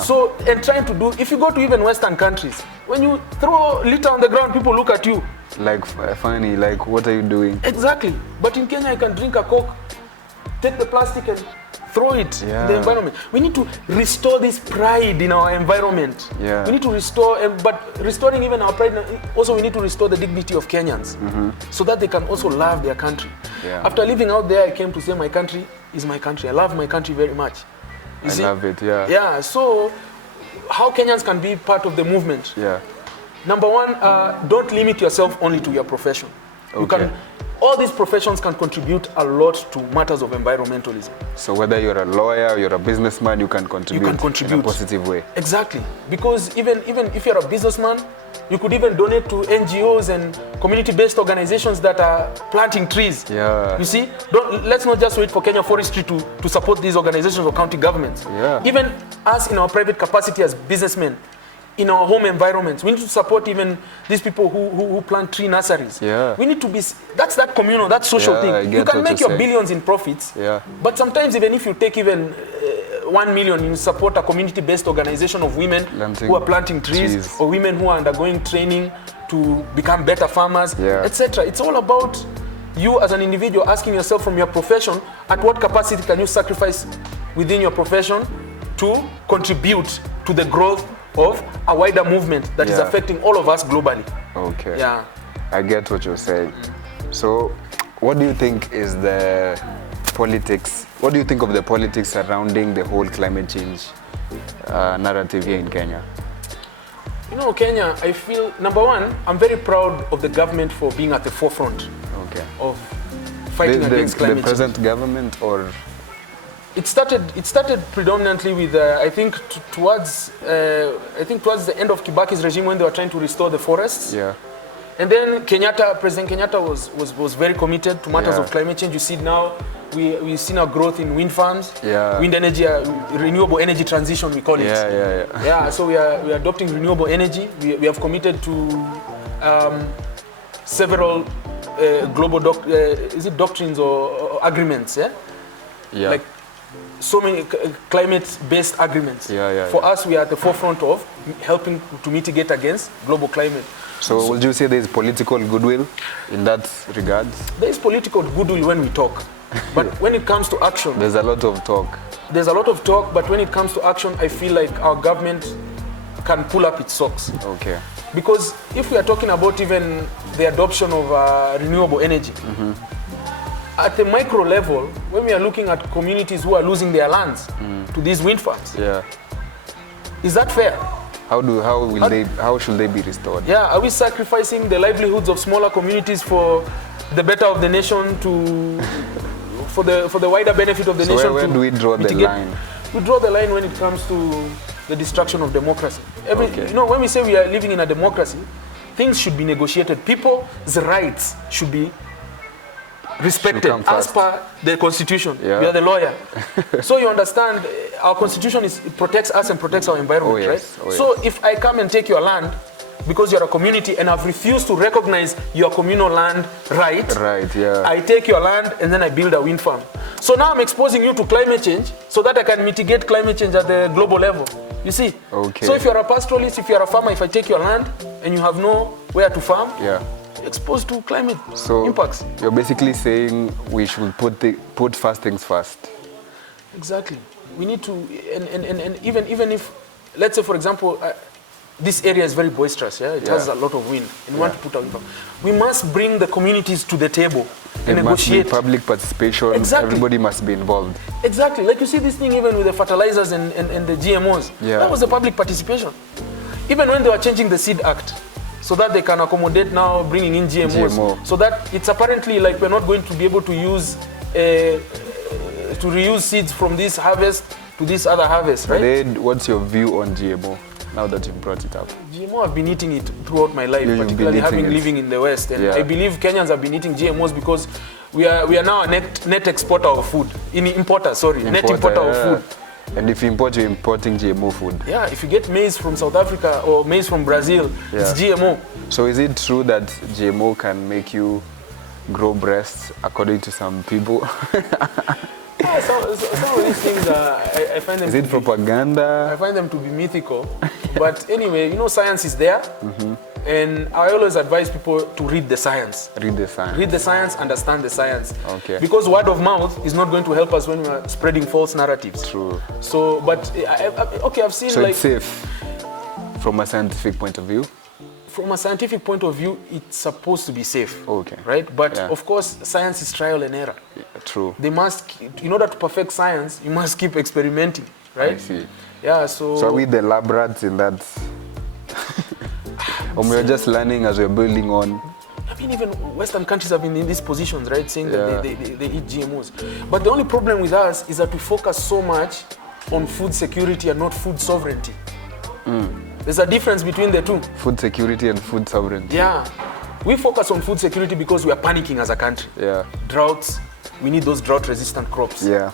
So, and trying to do, if you go to even Western countries, when you throw litter on the ground, people look at you. Like funny, like what are you doing? Exactly. But in Kenya, I can drink a Coke, take the plastic and throw it in the environment. We need to restore this pride in our environment. We need to restore, but restoring even our pride, also we need to restore the dignity of Kenyans so that they can also love their country. After living out there, I came to say my country is my country. I love my country very much. I love it, so how Kenyans can be part of the movement? Number one, don't limit yourself only to your profession. You can, all these professions can contribute a lot to matters of environmentalism. So whether you're a lawyer, you're a businessman, you can contribute in a positive way. Exactly. Because even if you're a businessman, you could even donate to NGOs and community-based organizations that are planting trees. You see, let's not just wait for Kenya Forestry to support these organizations or county governments. Even us in our private capacity as businessmen, in our home environments, we need to support even these people who plant tree nurseries. We need to be, that's that communal, that social thing. You can make your billions in profits, but sometimes even if you take even 1 million, you support a community-based organization of women who are planting trees, or women who are undergoing training to become better farmers, etc. It's all about you as an individual asking yourself from your profession, at what capacity can you sacrifice within your profession to contribute to the growth of a wider movement that is affecting all of us globally. I get what you're saying. So what do you think is the politics, what do you think of the politics surrounding the whole climate change narrative here in Kenya? You know, Kenya, I feel, number one, I'm very proud of the government for being at the forefront of fighting against climate change. The present government, or? It started predominantly with I think towards the end of Kibaki's regime, when they were trying to restore the forests. And then President Kenyatta was very committed to matters of climate change. You see now we've seen a growth in wind farms, wind energy, renewable energy transition, we call it. So we are adopting renewable energy. We have committed to several global doctrines or agreements. Like so many climate-based agreements. For us, we are at the forefront of helping to mitigate against global climate. So would you say there is political goodwill in that regard? There is political goodwill when we talk, but when it comes to action, there's a lot of talk. There's a lot of talk, but when it comes to action, I feel like our government can pull up its socks. Because if we are talking about even the adoption of renewable energy, at the micro level, when we are looking at communities who are losing their lands to these wind farms, is that fair? How should they be restored? Are we sacrificing the livelihoods of smaller communities for the better of the nation, for the wider benefit of the nation? Where do we draw the line? We draw the line when it comes to the destruction of democracy. You know, when we say we are living in a democracy, things should be negotiated. People's rights should be respected as per the constitution. We are the lawyer. So you understand, our constitution protects us and protects our environment, right? So if I come and take your land, because you're a community and I've refused to recognize your communal land right. Right, yeah. I take your land and then I build a wind farm. So now I'm exposing you to climate change so that I can mitigate climate change at the global level. You see? Okay. So if you're a pastoralist, if you're a farmer, if I take your land and you have nowhere to farm, yeah, exposed to climate so impacts. You're basically saying we should put first things first. Exactly. We need to, and even if, let's say for example, this area is very boisterous, yeah? It has a lot of wind, and we want to put out. We must bring the communities to the table and negotiate. Must be public participation. Exactly. Everybody must be involved. Exactly. Like you see this thing even with the fertilizers and the GMOs. Yeah. That was the public participation. Even when they were changing the Seed Act, so that they can accommodate now bringing in GMOs. So that it's apparently like we're not going to be able to use, to reuse seeds from this harvest to this other harvest, right? Then what's your view on GMO? Now that you've brought it up. GMO, I've been eating it throughout my life, particularly living in the West. And I believe Kenyans have been eating GMOs because we are now a net exporter of food. Net importer of food. And if you import, you're importing GMO food. Yeah, if you get maize from South Africa or maize from Brazil, it's GMO. So is it true that GMO can make you grow breasts, according to some people? Yeah, some of these things, I find them. Is it propaganda? I find them to be mythical. But anyway, science is there. And I always advise people to read the science. Read the science. Read the science, understand the science. Okay. Because word of mouth is not going to help us when we are spreading false narratives. True. So, but, I've seen so it's safe from a scientific point of view? From a scientific point of view, it's supposed to be safe. Okay. Right? But of course, science is trial and error. Yeah, true. They must, in order to perfect science, you must keep experimenting. Right? I see. Yeah, so... So are we the lab rats in that? Or we're just learning as we're building on? I mean, even Western countries have been in these positions, right? Saying that they eat GMOs. But the only problem with us is that we focus so much on food security and not food sovereignty. There's a difference between the two. Food security and food sovereignty. Yeah. We focus on food security because we are panicking as a country. Yeah. Droughts, we need those drought-resistant crops. Yeah.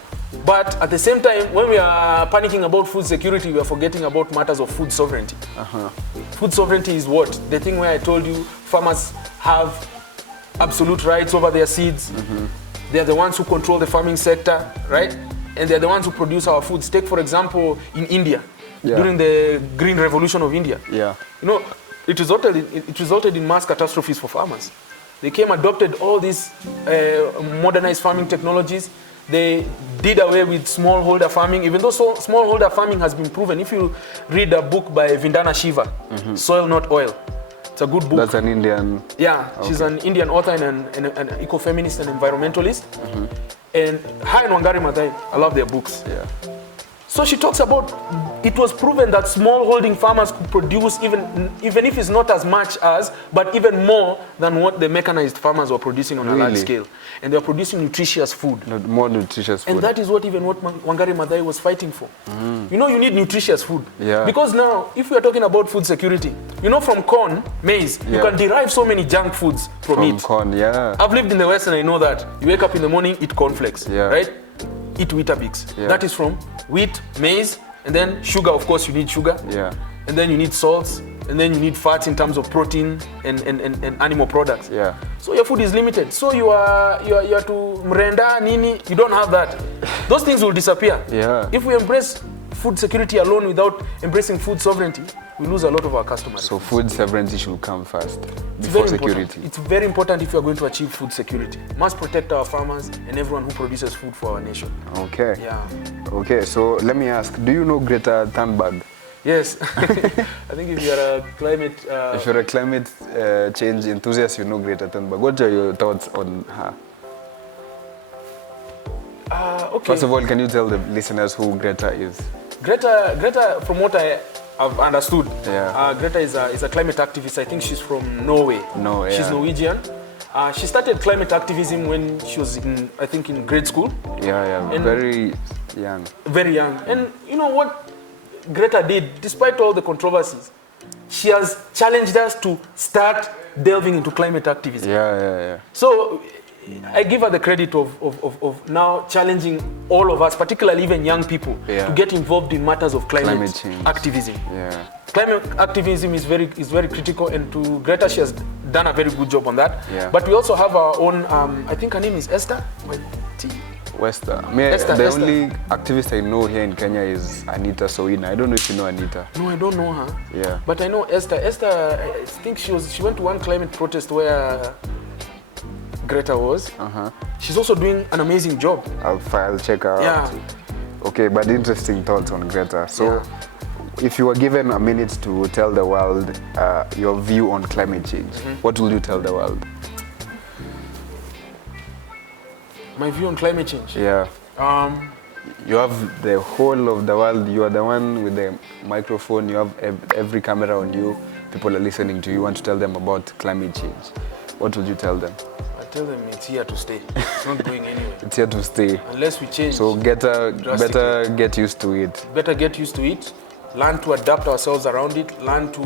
But at the same time, when we are panicking about food security, we are forgetting about matters of food sovereignty. Food sovereignty is what? The thing where I told you farmers have absolute rights over their seeds. They're the ones who control the farming sector, right? And they're the ones who produce our foods. Take, for example, in India, during the Green Revolution of India. Yeah. It resulted in mass catastrophes for farmers. They adopted all these modernized farming technologies. They did away with smallholder farming, even though smallholder farming has been proven. If you read a book by Vandana Shiva, Soil Not Oil, it's a good book. That's an Indian... Yeah, she's an Indian author and an ecofeminist and environmentalist. And her and Wangari Maathai, I love their books. Yeah. So she talks about, it was proven that small-holding farmers could produce even if it's not as much as, but even more than what the mechanized farmers were producing on a large scale. And they were producing nutritious food. More nutritious food. And that is what Wangari Maathai was fighting for. You need nutritious food. Yeah. Because now, if we are talking about food security, from corn, maize, you can derive so many junk foods from it. Corn, yeah. I've lived in the West and I know that. You wake up in the morning, eat cornflakes, right? Eat Weetabix. Yeah. That is from wheat, maize, and then sugar. Of course, you need sugar. Yeah. And then you need salts, and then you need fats in terms of protein and animal products. Yeah. So your food is limited. So you are to mrenda, nini. You don't have that. Those things will disappear. Yeah. If we embrace food security alone without embracing food sovereignty, we lose a lot of our customers. So food sovereignty should come first before security. It's very important if you are going to achieve food security. We must protect our farmers and everyone who produces food for our nation. Okay. Yeah. Okay, so let me ask, do you know Greta Thunberg? Yes. I think if you're a climate... if you're a climate change enthusiast, you know Greta Thunberg. What are your thoughts on her? Okay. First of all, can you tell the listeners who Greta is? Greta, from what I've understood, Yeah. Greta is a climate activist. I think she's from Norway. No, She's yeah. Norwegian. She started climate activism when she was in grade school. Yeah, And very young. Very young. And you know what Greta did, despite all the controversies, she has challenged us to start delving into climate activism. Yeah. So I give her the credit of now challenging all of us, particularly even young people, to get involved in matters of climate change activism. Yeah. climate activism is very critical, and to Greta, she has done a very good job on that. Yeah. But we also have our own, I think her name is Esther. Esther. Esther. Only activist I know here in Kenya is Anita Soina. I don't know if you know Anita. No, I don't know her. Yeah. But I know Esther. Esther, I think she went to one climate protest where Greta was. She's also doing an amazing job. I'll check her out. Yeah. Okay, but interesting thoughts on Greta. So, if you were given a minute to tell the world your view on climate change, what will you tell the world? My view on climate change? Yeah. You have the whole of the world. You are the one with the microphone. You have every camera on you. People are listening to you. You want to tell them about climate change. What would you tell them? I tell them it's here to stay. It's not going anywhere. It's here to stay. Unless we change. So better get used to it. Better get used to it. Learn to adapt ourselves around it. Learn to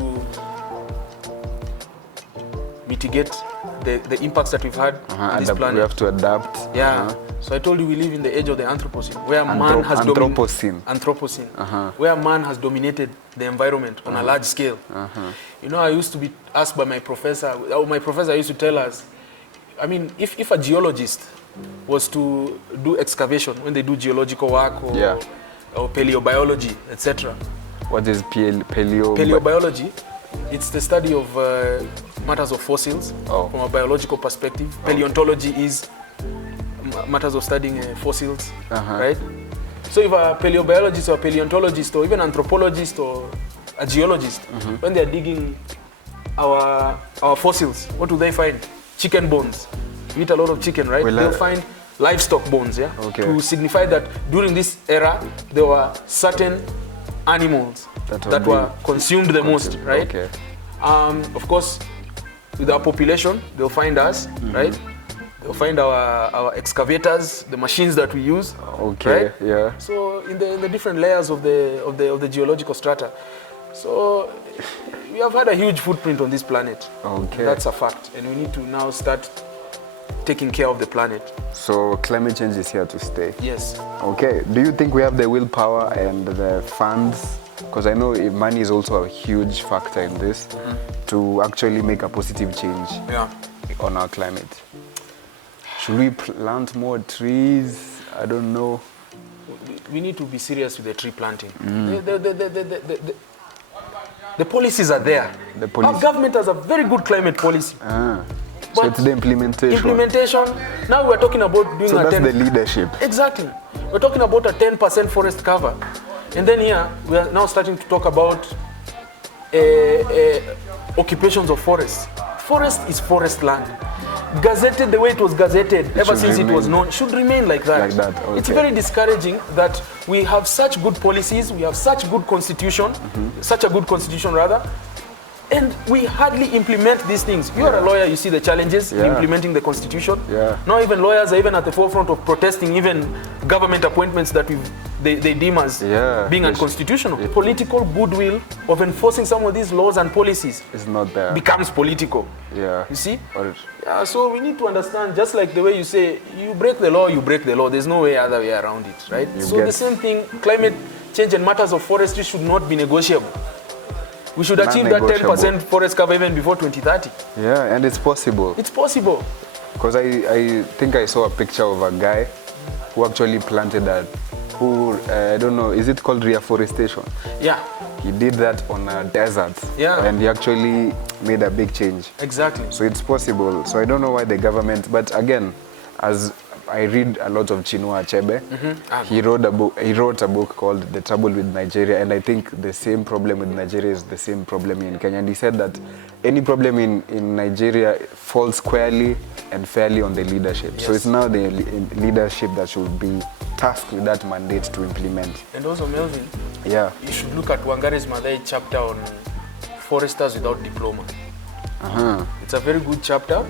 mitigate the impacts that we've had on this planet. We have to adapt. Yeah. So I told you we live in the age of the Anthropocene, where man has where man has dominated the environment on a large scale. You know, I used to be asked by my professor. My professor used to tell us, I mean, if a geologist was to do excavation when they do geological work or paleobiology, etc. What is paleobiology? It's the study of matters of fossils from a biological perspective. Paleontology is matters of studying fossils, right? So if a paleobiologist or a paleontologist or even anthropologist or a geologist, when they're digging our fossils, what do they find? Chicken bones. We eat a lot of chicken, right? They'll find livestock bones, to signify that during this era, there were certain animals that were consumed the most, right? Of course, with our population, they'll find us, right? They'll find our excavators, the machines that we use, right? Yeah. So in the different layers of the geological strata, so we have had a huge footprint on this planet. That's a fact, and we need to now start taking care of the planet. So climate change is here to stay. Yes. Okay. Do you think we have the willpower and the funds? Because I know money is also a huge factor in this to actually make a positive change on our climate. Should we plant more trees? I don't know. We need to be serious with the tree planting. The policies are there. Our government has a very good climate policy. So it's the implementation. Now we're talking about doing that's the leadership. Exactly. We're talking about a 10% forest cover. And then here, we are now starting to talk about occupations of forests. Forest is forest land. Gazetted the way it was gazetted ever since it was known, should remain like that. It's very discouraging that we have such good policies, we have such good constitution, such a good constitution rather, and we hardly implement these things. You are a lawyer, you see the challenges in implementing the constitution. Now even lawyers are even at the forefront of protesting even government appointments that they deem as being unconstitutional. Political goodwill of enforcing some of these laws and policies is not there. Becomes political. You see? So we need to understand, just like the way you say, you break the law, you break the law. There's no other way around it, right? So the same thing, climate change and matters of forestry should not be negotiable. We should achieve that 10% forest cover even before 2030. Yeah, and it's possible. It's possible. Because I think I saw a picture of a guy who actually planted I don't know, is it called reforestation? Yeah. He did that on a desert. Yeah. And he actually made a big change. Exactly. So it's possible. So I don't know why the government, but again, as I read a lot of Chinua Achebe. He wrote a book called The Trouble with Nigeria, and I think the same problem with Nigeria is the same problem in Kenya. And he said that any problem in Nigeria falls squarely and fairly on the leadership. So it's now the leadership that should be tasked with that mandate to implement. And also, Melvin, you should look at Wangari's Maathai chapter on foresters without diploma. It's a very good chapter.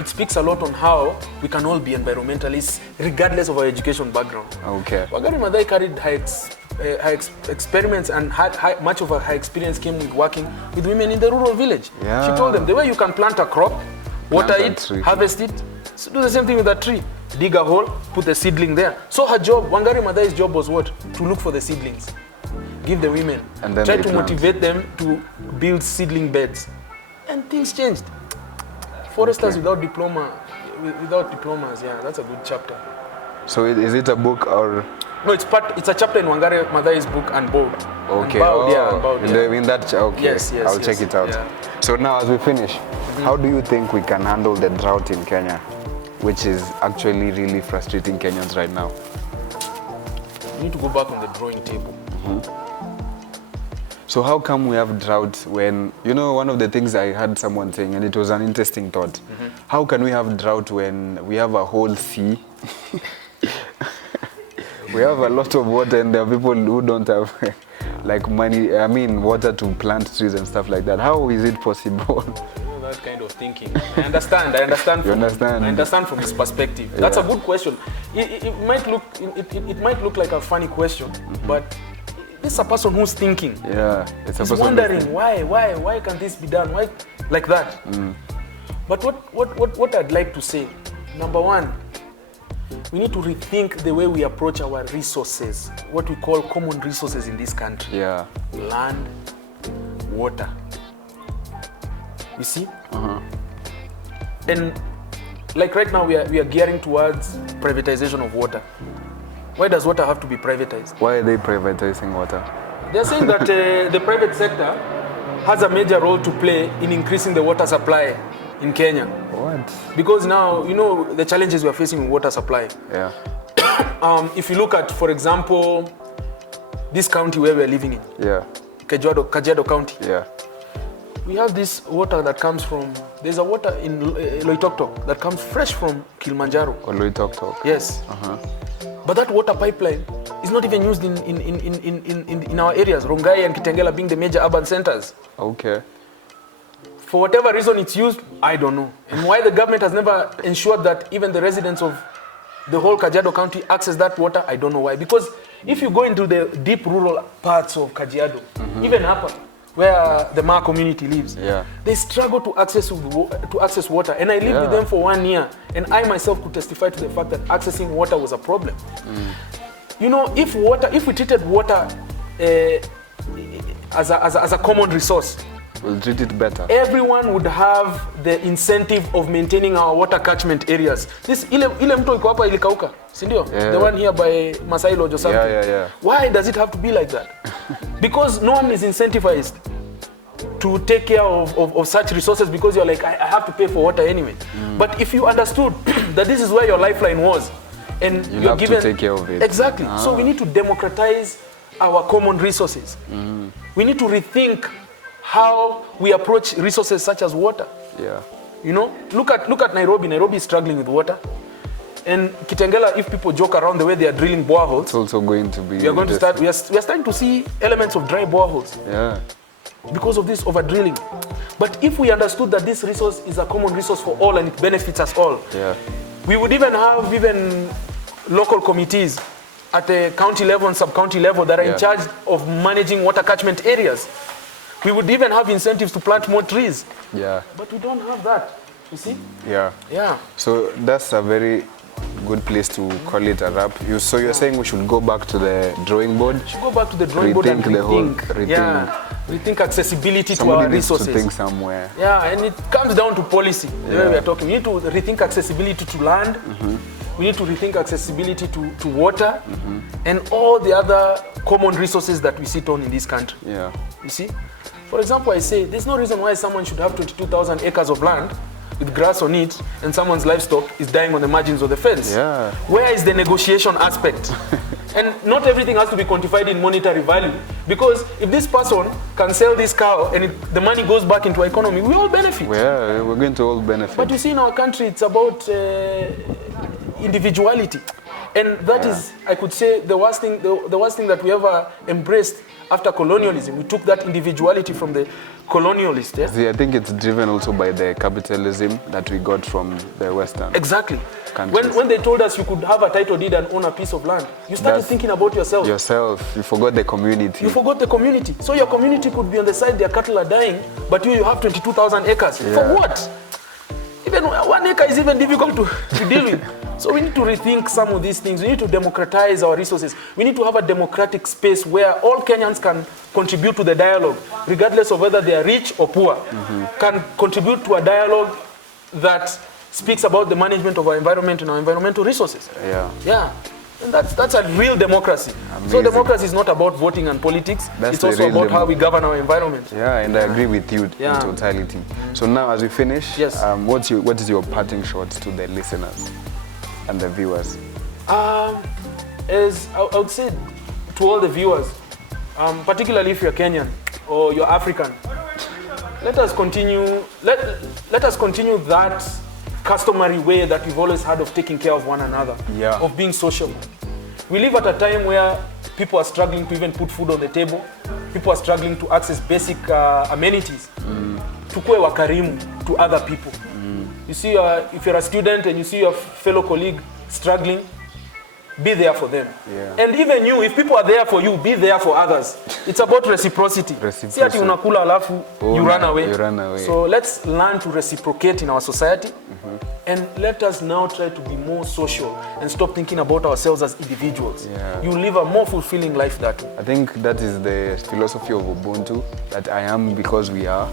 It speaks a lot on how we can all be environmentalists regardless of our education background. Wangari Maathai carried her experiments, and much of her experience came with working with women in the rural village. She told them the way you can plant a crop, water it, harvest it, so do the same thing with a tree. Dig a hole, put a seedling there. So her job, Wangari Maathai's job was what? To look for the seedlings. give the women. And then try they to plant. motivate them to build seedling beds. And things changed. Foresters without diplomas, yeah, that's a good chapter. So is it a book or? No, it's a chapter in Wangari Maathai's book Unbowed. Okay. Unbowed, In that okay. Yes, I'll check it out. Yeah. So now as we finish, how do you think we can handle the drought in Kenya, which is actually really frustrating Kenyans right now? We need to go back on the drawing table. So how come we have drought when, one of the things I heard someone saying, and it was an interesting thought, how can we have drought when we have a whole sea? We have a lot of water and there are people who don't have water to plant trees and stuff like that. How is it possible? That kind of thinking. I understand. I understand from his perspective. Yeah. That's a good question. It might look like a funny question, but this is a person who's thinking. Yeah, it's a person wondering why can this be done? Why like that? But what I'd like to say, number one, we need to rethink the way we approach our resources, what we call common resources in this country. Yeah. Land, water. You see? And like right now we are gearing towards privatization of water. Why does water have to be privatized? Why are they privatizing water? They're saying that the private sector has a major role to play in increasing the water supply in Kenya. What? Because now, the challenges we are facing with water supply. Yeah. If you look at, for example, this county where we are living in. Yeah. Kajiado County. Yeah. We have this water that comes from, there's a water in Loitoktok that comes fresh from Kilimanjaro. Or Loitoktok. Yes. But that water pipeline is not even used in our areas, Rongai and Kitengela being the major urban centers. Okay. For whatever reason it's used, I don't know. And why the government has never ensured that even the residents of the whole Kajiado County access that water, I don't know why. Because if you go into the deep rural parts of Kajiado, even Upper, where the Ma community lives, they struggle to access water. And I lived with them for 1 year, and I myself could testify to the fact that accessing water was a problem. If we treated water as a common resource, we'll treat it better. Everyone would have the incentive of maintaining our water catchment areas. This ile mto iko hapa ilikauka, si ndio? The one here by Masai Lodge or something. Yeah. Why does it have to be like that? Because no one is incentivized to take care of such resources, because you're like, I have to pay for water anyway. But if you understood that this is where your lifeline was, and you're have given to take care of it. Exactly. So we need to democratize our common resources. We need to rethink how we approach resources such as water. Yeah. Look at Nairobi. Nairobi is struggling with water. And Kitengela, if people joke around the way they are drilling boreholes, it's also going to be. We are starting to see elements of dry boreholes. Yeah. Because of this over drilling. But if we understood that this resource is a common resource for all and it benefits us all, we would even have local committees at the county level and sub-county level that are in charge of managing water catchment areas. We would even have incentives to plant more trees. Yeah. But we don't have that, you see? Yeah. So that's a very good place to call it a wrap. So you're saying we should go back to the drawing board? We should go back to the drawing board and rethink accessibility to our resources. Somebody needs to think somewhere. Yeah, and it comes down to policy, the way we are talking. We need to rethink accessibility to land. We need to rethink accessibility to water and all the other common resources that we sit on in this country. Yeah. You see? For example, I say there's no reason why someone should have 22,000 acres of land with grass on it and someone's livestock is dying on the margins of the fence. Yeah. Where is the negotiation aspect? And not everything has to be quantified in monetary value, because if this person can sell this cow and the money goes back into our economy, we all benefit. Yeah, we're going to all benefit. But you see, in our country, it's about individuality. And that is, I could say, the worst thing that we ever embraced after colonialism. We took that individuality from the colonialists. Yeah? See, I think it's driven also by the capitalism that we got from the Western. Exactly. Countries. When they told us you could have a title deed and own a piece of land, you started thinking about yourself. You forgot the community. You forgot the community. So your community could be on the side, their cattle are dying, but you have 22,000 acres. Yeah. For what? Even 1 acre is even difficult to deal with. So we need to rethink some of these things. We need to democratize our resources. We need to have a democratic space where all Kenyans can contribute to the dialogue, regardless of whether they are rich or poor, can contribute to a dialogue that speaks about the management of our environment and our environmental resources. Yeah. And that's a real democracy. Amazing. So democracy is not about voting and politics. It's also about how we govern our environment. Yeah, and I agree with you in totality. So now as we finish, what is your parting shot to the listeners and the viewers? As I would say to all the viewers, particularly if you're Kenyan or you're African, let us continue that customary way that we've always had of taking care of one another, of being sociable. We live at a time where people are struggling to even put food on the table. People are struggling to access basic amenities. Tukue wakarimu to other people. You see, if you're a student and you see your fellow colleague struggling, be there for them. And even you, if people are there for you, be there for others. It's about reciprocity. Si ati unakula alafu you run away. So let's learn to reciprocate in our society. And let us now try to be more social and stop thinking about ourselves as individuals. You live a more fulfilling life that way. I think that is the philosophy of Ubuntu, that I am because we are.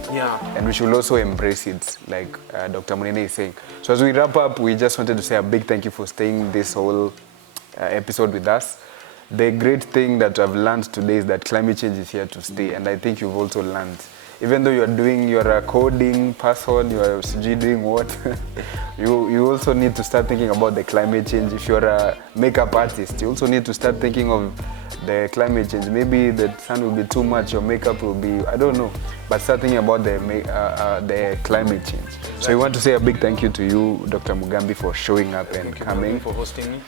And we should also embrace it, like Dr. Munene is saying. So as we wrap up, we just wanted to say a big thank you for staying this whole episode with us. The great thing that I've learned today is that climate change is here to stay, and I think you've also learned. Even though you're a coding person, you're doing what, you also need to start thinking about the climate change. If you're a makeup artist, you also need to start thinking of the climate change. Maybe the sun will be too much, your makeup will be, I don't know, but start thinking about the climate change. Exactly. So we want to say a big thank you to you, Dr. Mugambi, for showing up and coming. For hosting me.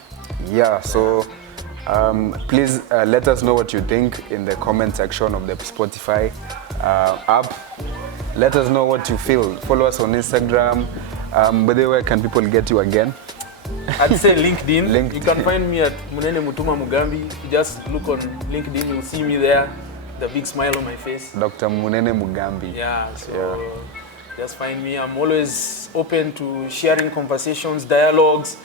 Yeah, so please let us know what you think in the comment section of the Spotify app. Let us know what you feel. Follow us on Instagram. By the way, where can people get you again? I'd say LinkedIn. You can find me at Munene Mugambi. If you just look on LinkedIn, you'll see me there. The big smile on my face. Dr. Munene Mugambi. Just find me. I'm always open to sharing conversations, dialogues.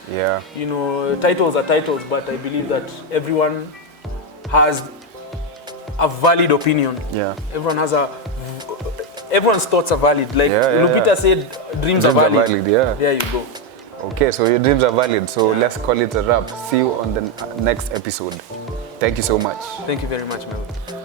You know, titles are titles, but I believe that everyone has a valid opinion. Everyone's thoughts are valid. Like Lupita said, dreams are valid. There you go. Okay, so your dreams are valid. So let's call it a wrap. See you on the next episode. Thank you so much. Thank you very much, Melvin.